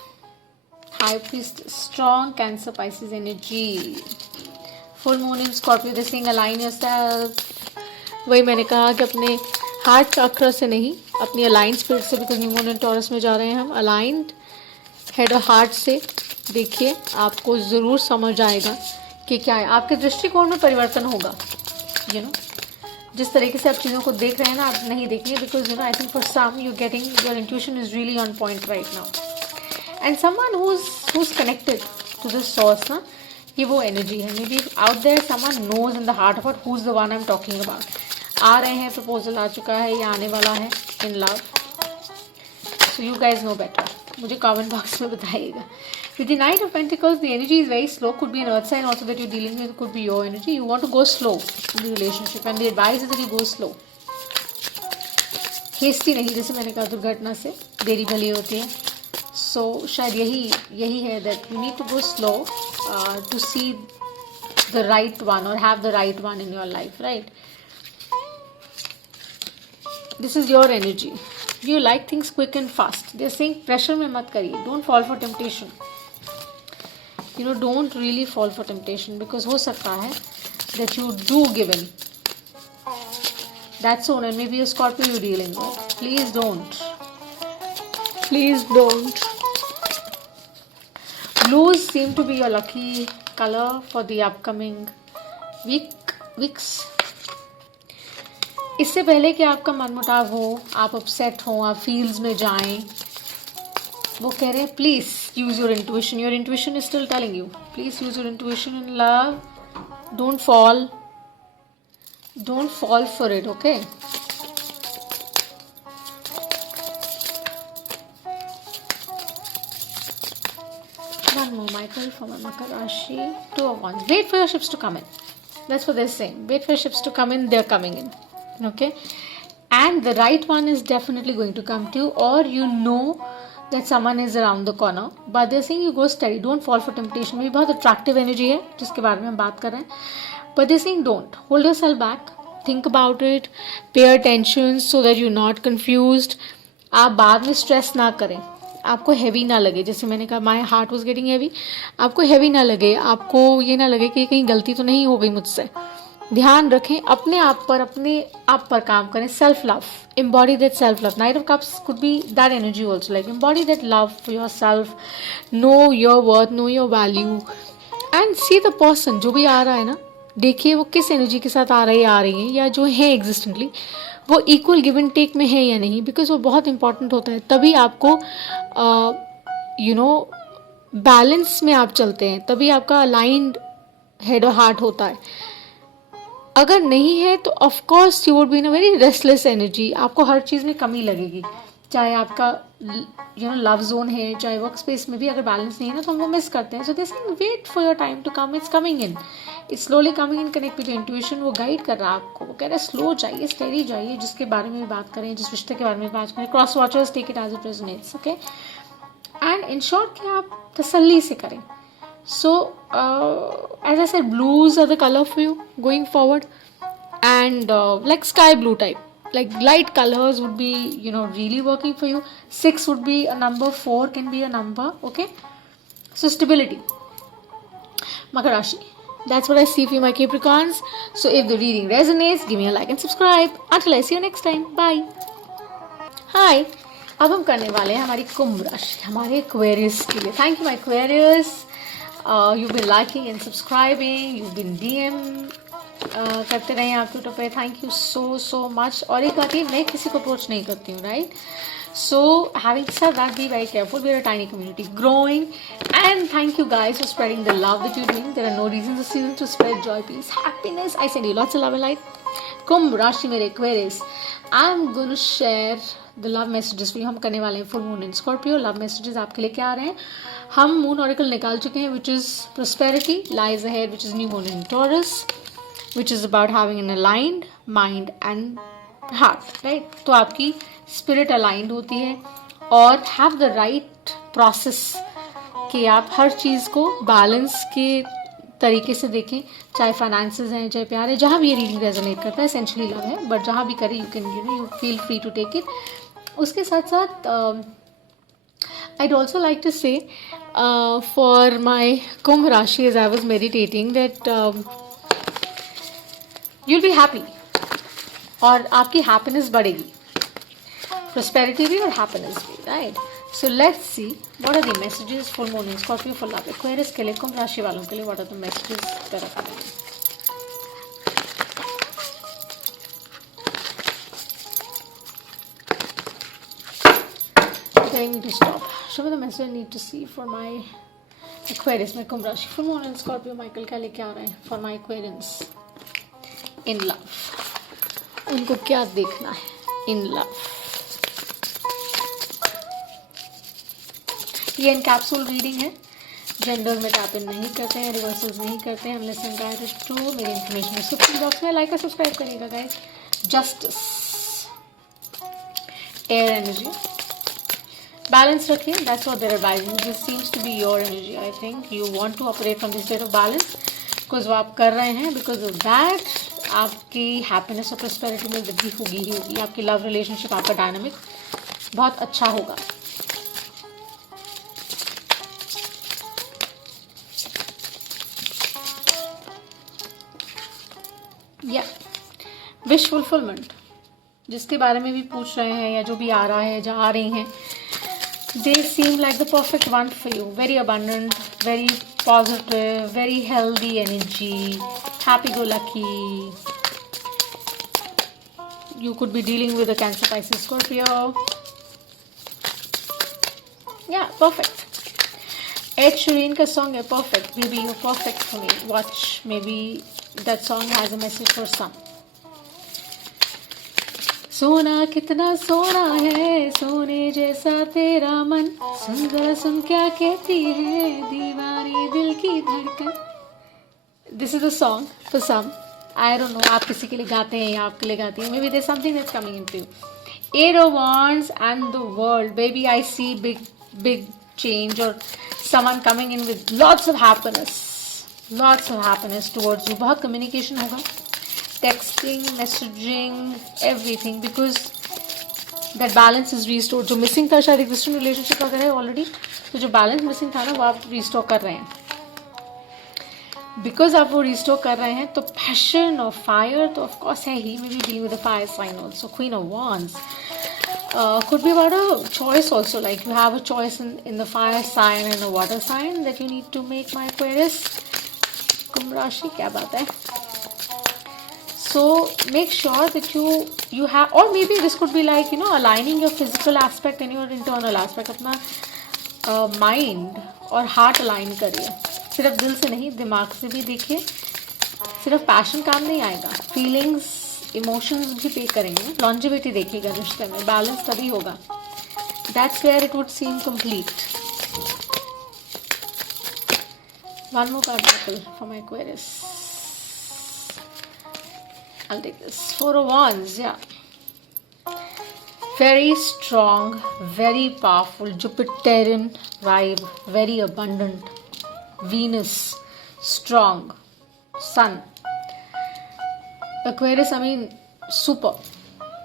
High Priestess, strong Cancer Pisces energy. Full Moon in Scorpio, they're saying align yourself. वही मैंने कहा कि अपने heart चक्र से नहीं, अपनी अलाइंड स्पिरिट से, because new moon in taurus में जा रहे हैं हम. अलाइंड हेड और हार्ट से देखिए, आपको ज़रूर समझ आएगा कि क्या है. आपके दृष्टिकोण में परिवर्तन होगा. यू नो, जिस तरीके से आप चीज़ों को देख रहे हैं ना, आप नहीं देखेंगे. Because you know, I think for some you getting your intuition is really on point right now. And someone who's connected to the source ना, ये वो energy है. Maybe out there someone knows in the heart of heart who's the one I'm talking about. आ रहे हैं, proposal आ चुका है या आने वाला है in love. So you guys know better. मुझे comment box में बताइएगा. With the Knight of Pentacles, the energy is very slow. Could be an earth sign also that you're dealing with. Could be your energy. You want to go slow in the relationship, and the advice is that you go slow. Hasty नहीं, जैसे मैंने कहा दुर्घटना से देरी भली होती है. So शायद यही है that you need to go slow to see the right one or have the right one in your life, right? This is your energy. You like things quick and fast. They're saying pressure में मत करिए. Don't fall for temptation. You know, don't really fall for temptation because हो सकता है that you do give in. That's all, and maybe a Scorpio you're dealing with. Please don't. Please don't. Blues seem to be your lucky color for the upcoming weeks. इससे पहले कि आपका मनमुटाव हो, आप अपसेट हो, आप फील्स में जाएं, वो कह रहे हैं please use your intuition. Your intuition is still telling you, please use your intuition in love. Don't fall for it, okay? One more, Michael, for my Makar Rashi. 2 of Wands. Wait for your ships to come in. That's what they're saying. Wait for your ships to come in. They're coming in. Okay? And the right one is definitely going to come to you, or you know that someone is around the corner. But they're saying you go steady. Don't fall for temptation. ये बहुत attractive energy है जिसके बारे में हम बात कर रहे हैं. But they're saying don't. Hold yourself back. Think about it. Pay attention so that you're not confused. आप बाद में स्ट्रेस ना करें, आपको हैवी ना लगे. जैसे मैंने कहा my heart was getting heavy, आपको हैवी ना लगे, आपको ये ना लगे कि कहीं गलती तो नहीं हो गई मुझसे. ध्यान रखें अपने आप पर काम करें. Self love, embody that self love. Knight of Cups could be that energy also, like embody that love for yourself. Know your worth, know your value, and see the person जो भी आ रहा है ना, देखिए वो किस एनर्जी के साथ आ रही है या जो है एग्जिस्टेंटली, वो इक्वल गिव एंड टेक में है या नहीं, बिकॉज वो बहुत इंपॉर्टेंट होता है. तभी आपको बैलेंस में आप चलते हैं, तभी आपका अलाइंड हेड और हार्ट होता है. अगर नहीं है तो of course you would be in a very restless energy. आपको हर चीज़ में कमी लगेगी, चाहे आपका लव जोन है, चाहे वर्क स्पेस में भी अगर बैलेंस नहीं है ना तो हम वो मिस करते हैं. So this wait for your time to come. It's coming in, it's slowly coming in. Connect with intuition. वो गाइड कर रहा है आपको, वो कह रहा है स्लो जाइए, स्टेडी जाइए. जिसके बारे में भी बात करें, जिस रिश्ते के बारे में बात करें, cross watchers take it as it resonates, okay. And ensure कि आप तसल्ली से करें. So, as I said, blues are the color for you going forward, and like sky blue type, like light colors would be, really working for you. 6 would be a number, 4 can be a number, okay. So stability, Makar Rashi. That's what I see for you, my Capricorns. So if the reading resonates, give me a like and subscribe. Until I see you next time, bye. Hi. अब हम करने वाले हैं हमारी कुंभ राशि, हमारे Aquarius के लिए. Thank you, my Aquarius. You've been liking and subscribing. You've been DM करते रहे आप ट्विटर पे. Thank you so much. और एक बात, ये मैं किसी को अप्रोच नहीं करती हूँ, right. So having said that, be very careful. We are a tiny community growing, and thank you guys for spreading the love that you doing. There are no reason this season to spread joy, peace, happiness. I send you lots of love and light. कुंभ राशि मेरे Aquarius, I am going to share the love messages for you. हम करने वाले हैं full moon in Scorpio. Love messages आपके लिए क्या आ रहे हैं. हम मून ऑरेकल निकाल चुके हैं, which is prosperity lies ahead, which is new moon in Taurus, which is about having an aligned mind and heart, right. तो आपकी स्पिरिट अलाइंड होती है, और हैव द राइट प्रोसेस कि आप हर चीज़ को बैलेंस के तरीके से देखें. चाहे फाइनेंसेस हैं, चाहे प्यार है, जहाँ भी ये रीडिंग रेजोनेट करता है. एसेंशियली लव है, बट जहाँ भी करे you can you feel free to take it. उसके साथ साथ I'd also like to say for my Kumbh Rashi, as I was meditating, that you'll be happy, और आपकी happiness बढ़ेगी. Prosperity भी और happiness भी, right? So let's see what are the messages for Moon in Scorpio for love. Aquarius के लिए, कुंभ राशि वालों के लिए what are the messages that are coming. I need to stop. Show me the message I need to see for my Aquarius, my Kumbh Rashi, full moon in Scorpio. Michael क्या लेके आ रहे हैं for my Aquarians in love. उनको क्या देखना है in love. ये इनकैप्सूल रीडिंग है. जेंडर में टैप इन नहीं करते हैं, रिवर्सल्स नहीं करते हैं. Unless and guided to. मेरी इन्फॉर्मेशन डिस्क्रिप्शन बॉक्स में. लाइक और सब्सक्राइब करिएगा guys. Justice, air energy, balance रखिए. That's what they're advising. This seems to be your energy. I think you want to operate from this state of balance because वो आप कर रहे हैं. Because of that आपकी happiness और prosperity में वृद्धि होगी ही होगी. आपकी लव रिलेशनशिप, आपका डायनामिक बहुत अच्छा होगा. विश फुलफिलमेंट, जिसके बारे में भी पूछ रहे हैं या जो भी आ रहा है, जहाँ आ रही हैं, they seem like the perfect one for you. Very abundant, very positive, very healthy energy, happy-go-lucky. You could be dealing with a Cancer, Pisces, Scorpio. Yeah, perfect. Ed Sheeran का song है perfect. Baby, you're perfect for me. Watch, maybe that song has a message for some. सोना कितना सोना है, सोने जैसा तेरा मन, सुन जरा सुन क्या कहती है दीवानी दिल की धड़कन. This is a song for some. I don't know, आप किसी के लिए गाते हैं या आपके लिए गाती हैं. Maybe there's something that's coming into you. Eight of Wands and the World. Baby, I see big change or someone coming in with lots of happiness towards you. बहुत communication होगा, texting, messaging, everything, because that balance is restored. जो missing था शायद existing relationship अगर है already, तो जो balance missing था ना वो आप restore कर रहे हैं. बिकॉज आप वो रिस्टोर कर रहे हैं तो पैशन और फायर तो ऑफकोर्स है ही. May B dealing with the fire sign also. Queen of wands could be about a choice also, like you have a choice in the fire sign and the water sign that you need to make, my Aquarius. कुंभ राशि क्या बात है. So make sure that you have, or maybe this could be like aligning your physical aspect and your internal aspect. अपना mind और heart align करिए. सिर्फ दिल से नहीं, दिमाग से भी देखिए. सिर्फ पैशन काम नहीं आएगा, फीलिंग्स इमोशंस भी पे करेंगे. लॉन्जिविटी देखिएगा रिश्ते में, बैलेंस तभी होगा. That's where it would seem complete. One more card for my Aquarius. I'll take this. Four of Wands, yeah. Very strong, very powerful, Jupiterian vibe, very abundant. Venus, strong. Sun. Aquarius, I mean, super.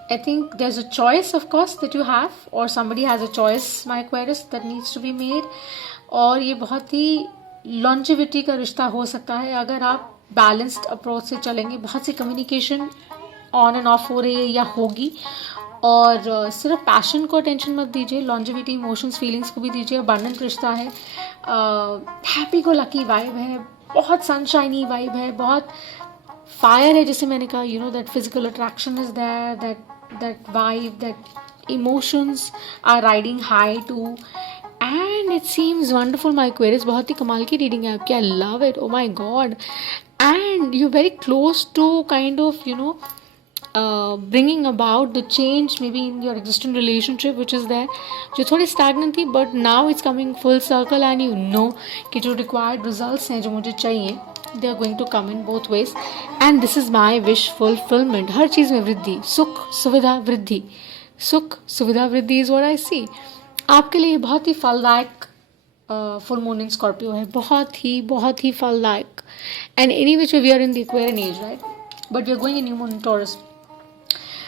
I think there's a choice, of course, that you have, or somebody has a choice, my Aquarius, that needs to be made. और ये बहुत ही longevity का रिश्ता हो सकता है अगर आप बैलेंस्ड अप्रोच से चलेंगे. बहुत सी कम्युनिकेशन ऑन एंड ऑफ हो रही है या होगी. और सिर्फ पैशन को अटेंशन मत दीजिए, लॉन्जिविटी, इमोशंस, फीलिंग्स को भी दीजिए. अबंडेंट रिश्ता है, हैप्पी को लकी वाइब है, बहुत सनशाइनी वाइब है, बहुत फायर है. जैसे मैंने कहा, that physical attraction is there, that vibe, that emotions are riding high too. And it seems wonderful, my Aquarius. बहुत ही कमाल की रीडिंग है आपकी. I love it. Oh my God. And you very close to kind of bringing about the change maybe in your existing relationship which is there, जो थोड़ी stagnant थी, but now it's coming full circle and you know कि जो required results हैं जो मुझे चाहिए, they are going to come in both ways. And this is my wish fulfillment. हर चीज़ में वृद्धि, सुख सुविधा वृद्धि, सुख सुविधा वृद्धि is what I see. आपके लिए बहुत ही फलदायक फुल मून इन स्कॉर्पियो है. बहुत ही फलदायक. And any which we are in the Aquarian age, right, but we are going in new moon in Taurus.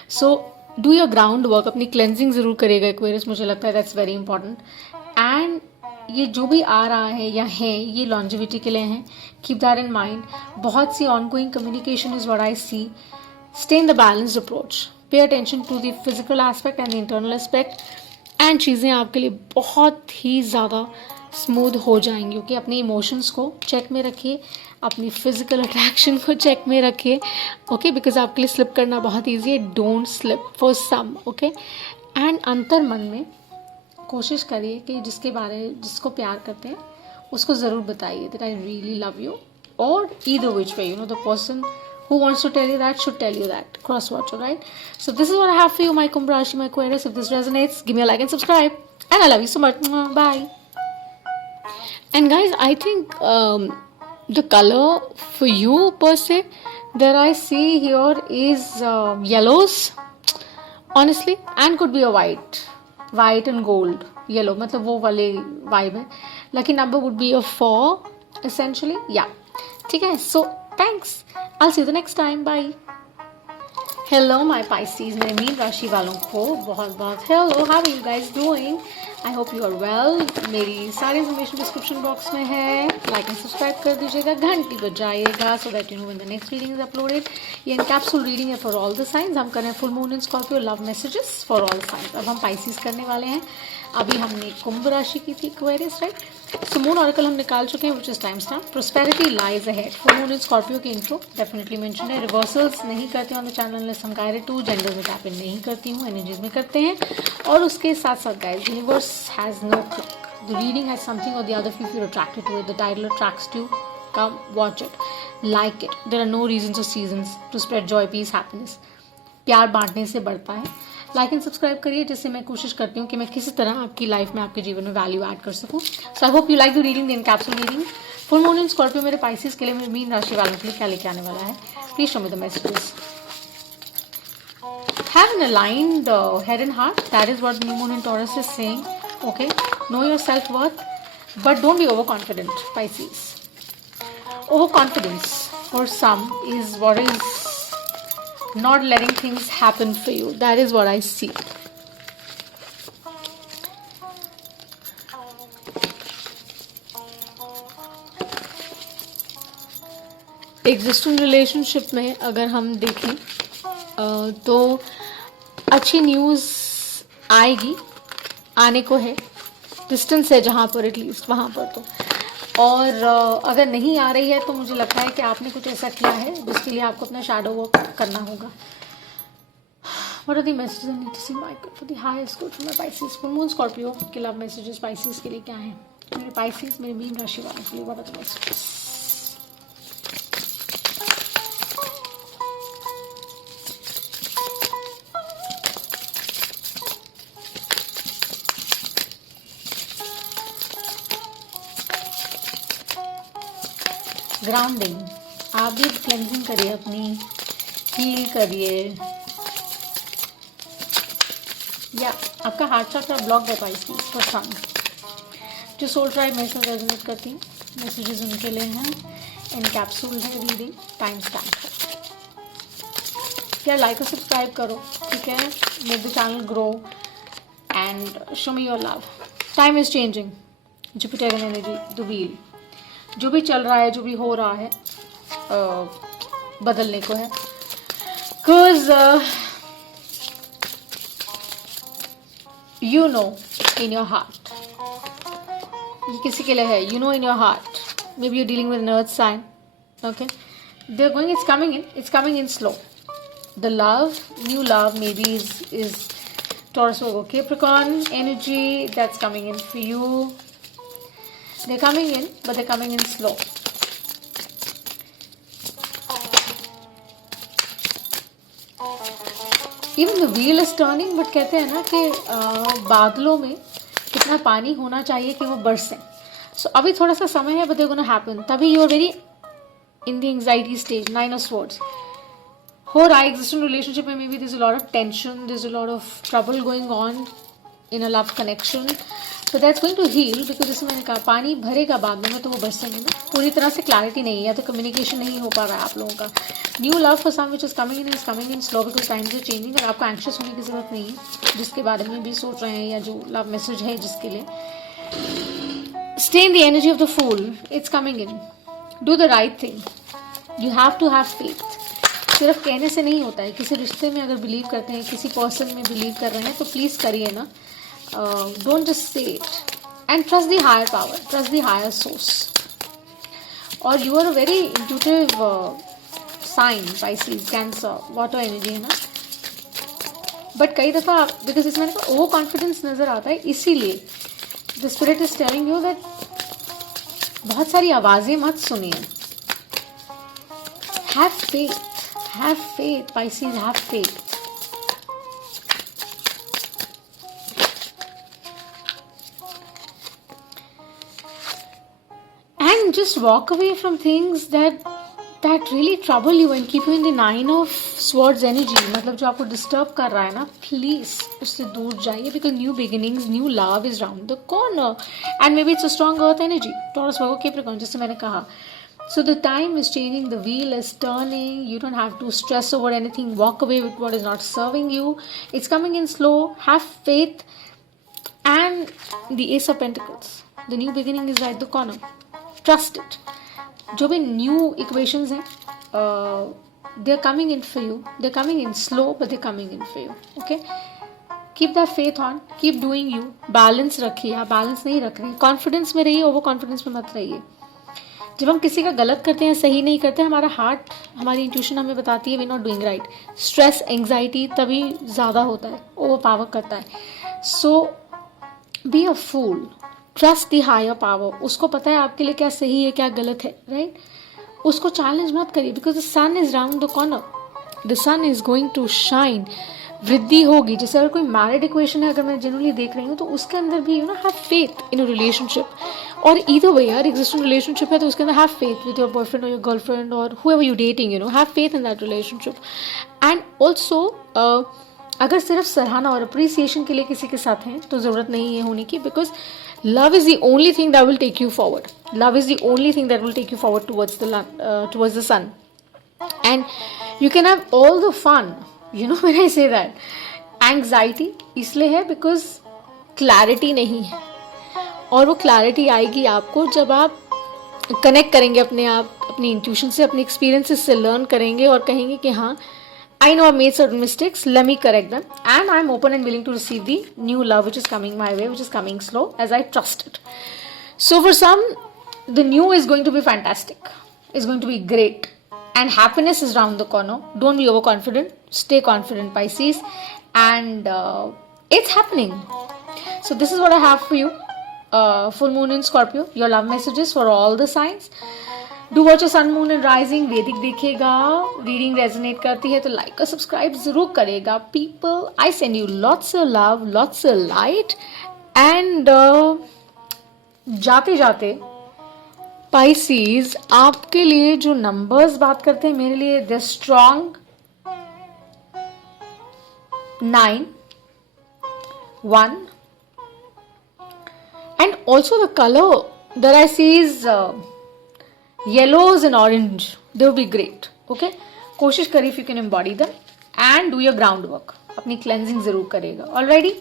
So do your ground work. अपनी क्लेंजिंग जरूर करिएगा Aquarius, मुझे लगता है दैट्स वेरी इंपॉर्टेंट. एंड ये जो भी आ रहा है या है, ये लॉन्जिविटी के लिए हैं. Keep that in mind. बहुत सी ongoing communication is what I see. Stay in the balanced approach. Pay attention to the physical aspect and the internal aspect. And चीज़ें आपके लिए बहुत ही ज़्यादा स्मूथ हो जाएंगी. ओके, अपने इमोशंस को चेक में रखिए, अपनी फिजिकल अट्रैक्शन को चेक में रखिए. ओके, बिकॉज आपके लिए स्लिप करना बहुत ईजी है. Don't slip for some. Okay, and अंतर मन में कोशिश करिए कि जिसको प्यार करते हैं उसको ज़रूर बताइए that I really love you. और either which way, the person who wants to tell you that should tell you that. Cross watch, alright? So this is what I have for you, my Kumbh Rashi, my Aquarius. If this resonates, give me a like and subscribe. And I love you so much. Bye. And guys, I think the color for you per se that I see here is yellows, honestly, and could be a white and gold. Yellow, मतलब वो वाले vibe है. Lucky number would be a 4, essentially. Yeah. ठीक है. So thanks. I'll see you the next time. Bye. Hello my Pisces, मेरे mean राशि वालों को बहुत hello. How are you guys doing? I hope you are well. मेरी सारी information description box में है. Like and subscribe कर दीजिएगा, घंटी बजाइएगा so that you know when the next reading is uploaded. ये capsule reading है for all the signs. हम कर रहे हैं full moon in Scorpio, love messages for all signs. अब हम Pisces करने वाले हैं. अभी हमने कुंभ राशि की थी Aquarius, right? सो मून ऑरेकल हम निकाल चुके हैं, which is time stamp. Prosperity lies ahead. Full moon in Scorpio की इंट्रो डेफिनेटली मेंशन है। रिवर्सल्स नहीं करती हूँ ऑन द चैनल लेस हम गाइडेड टू। जेंडर में टैप इन नहीं करती हूँ, एनर्जीज में करते हैं। और उसके साथ साथ guys, universe has no clock. The reading has something और the other, if you attracted to it, the title attracts you, come watch it, like it. There are no reasons or seasons to spread joy, peace, happiness. प्यार बांटने से बढ़ता है। Like and subscribe करिए, जिससे मैं कोशिश करती हूँ कि मैं किसी तरह आपकी लाइफ में, आपके जीवन में वैल्यू ऐड कर सकूँ। So I hope you like the reading, the in capsule reading. Full moon in Scorpio मेरे पाइसेस के लिए, मेरे मीन राशि वालों के लिए क्या लेके आने वाला है, please show me the messages. Have an aligned head and heart. That is what the new moon in Taurus is saying. Okay, know your self-worth, but don't be overconfident, Pisces. Overconfidence for some is what is not letting things happen for you. That is what I see. Existing relationship में अगर हम देखें तो अच्छी news आएगी, आने को है। डिस्टेंस है जहाँ पर, एटलीस्ट वहाँ पर तो। और अगर नहीं आ रही है तो मुझे लगता है कि आपने कुछ ऐसा किया है जिसके लिए आपको अपना शैडो वर्क करना होगा। What are the messages I need to see my for the highest good for my Pisces? Full moon Scorpio के लव मैसेजेस Pisces के लिए क्या हैं? मेरे Pisces, मेरे मीन राशि वालों के लिए what are the messages? Grounding, आप भी क्लेंजिंग करिए, अपनी हील करिए। या आपका हार्ट चक्र ब्लॉक है Pisces फॉर सम। जो सोल ट्राइब मेरे साथ रेजोनेट करती हैं, मैसेजेस उनके लिए हैं। इनकैप्सूल है रीडिंग, टाइम स्टैम्प है। यार लाइक और सब्सक्राइब करो, ठीक है? Make the channel grow and show me your love. Time is changing. Jupiterian energy, the wheel. जो भी चल रहा है, जो भी हो रहा है, बदलने को है। Because you know in your heart, ये किसी के लिए है, you know in your heart, may be you dealing with an earth sign, okay, they are going, it's coming in slow. The love, new love maybe is Taurus, Virgo, Capricorn energy that's coming in for you. They're coming in, but they're coming in slow. Even the wheel is turning, but कहते हैं ना कि बादलों में कितना पानी होना चाहिए कि वो बरसें. So अभी थोड़ा सा समय है, but they're gonna happen. तभी you're very in the anxiety stage. 9 of Swords. हो रहा है existing relationship में, maybe there's a lot of tension, there's a lot of trouble going on in a love connection. So that's going to heal, because जैसे मैंने कहा, पानी भरेगा बादलों में तो वो बरसेंगे ना. पूरी तरह से क्लैरिटी नहीं है, या तो कम्युनिकेशन नहीं हो पा रहा है आप लोगों का. New love for some which is coming in slow, because times are changing. और आपको एंक्शियस होने की जरूरत नहीं है, जिसके बारे में भी सोच रहे हैं या जो लव मैसेज है जिसके लिए. Stay in the energy of the fool, it's coming in. Do the right thing, you have to have faith. सिर्फ कहने से नहीं होता है. किसी रिश्ते में अगर बिलीव करते हैं, किसी पर्सन में बिलीव कर रहे हैं, तो प्लीज़ करिए ना. Don't just say it, and trust the higher power, trust the higher source. Or you are a very intuitive sign, Pisces, Cancer, water energy है ना. But कई दफ़ा because इसमें ना ओवर कॉन्फिडेंस नज़र आता है, इसीलिए the spirit is telling you that बहुत सारी आवाज़ें मत सुनिए. Have faith, Pisces, have faith. And just walk away from things that really trouble you and keep you in the 9 of Swords energy. मतलब जो आपको डिस्टर्ब कर रहा है ना, प्लीज उससे दूर जाइए, because new beginnings, new love is round the corner. And maybe it's a strong earth energy, Taurus, Virgo, Capricorn, जैसे मैंने कहा. So the time is changing, the wheel is turning. You don't have to stress over anything. Walk away with what is not serving you. It's coming in slow. Have faith. And the Ace of Pentacles, the new beginning is right the corner. Trust it. जो भी new equations हैं, they're coming in for you. They're coming in slow, but they're coming in for you. Okay? Keep that faith on, keep doing you, balance रखिए. आप balance नहीं रख रहे हैं, confidence में रहिए, ओवर कॉन्फिडेंस में मत रहिए. जब हम किसी का गलत करते हैं, सही नहीं करते, हमारा हार्ट, हमारी इंट्यूशन हमें बताती है we not doing right. Stress, anxiety तभी ज़्यादा होता है, ओवर पावर करता है. So be a fool, trust the higher power. उसको पता है आपके लिए क्या सही है, क्या गलत है, राइट? उसको चैलेंज मत करिए, because the sun is round the corner, the sun is going to shine. वृद्धि होगी. जैसे अगर कोई मैरिड इक्वेशन है, अगर मैं जनरली देख रही हूँ, तो उसके अंदर भी have faith in a relationship. और ईदर वे यार, एग्जिस्टिंग रिलेशनशिप है तो उसके अंदर have faith with your boyfriend और योर गर्लफ्रेंड और whoever you dating, have faith in that relationship. And also अगर सिर्फ सराहना और अप्रिसिएशन के लिए किसी के साथ हैं तो ज़रूरत नहीं है होने की, because love is the only thing that will take you forward. Love is the only thing that will take you forward towards the sun. And you can have all the fun, when I say that. Anxiety इसलिए है because clarity नहीं है, और वो clarity आएगी आपको जब आप कनेक्ट करेंगे अपने आप, अपनी इंट्यूशन से, अपने एक्सपीरियंसेस से लर्न करेंगे और कहेंगे कि हाँ, I know I've made certain mistakes, let me correct them, and I'm open and willing to receive the new love which is coming my way, which is coming slow as I trust it. So for some, the new is going to be fantastic, it's going to be great, and happiness is around the corner. Don't be overconfident, stay confident, Pisces, and it's happening. So this is what I have for you. Full moon in Scorpio, your love messages for all the signs. Do watch a sun moon and rising. वैदिक देखेगा, reading resonate करती है तो like और subscribe जरूर करेगा. People, I send you lots of love, lots of light. And जाते जाते पाइसीज, आपके लिए जो नंबर्स बात करते हैं, मेरे लिए the strong 9, 1, and also the color that I see is yellows and orange. They would be great. Okay, कोशिश करिए if you can embody them and do your groundwork. अपनी cleansing जरूर करेगा. Alrighty,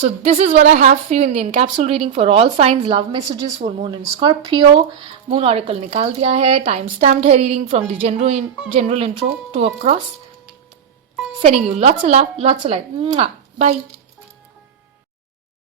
so this is what I have for you in the encapsule reading for all signs, love messages, full moon in Scorpio. Moon oracle निकाल दिया है, time stamped है reading from the general intro to across. Sending you lots of love, lots of light. Bye.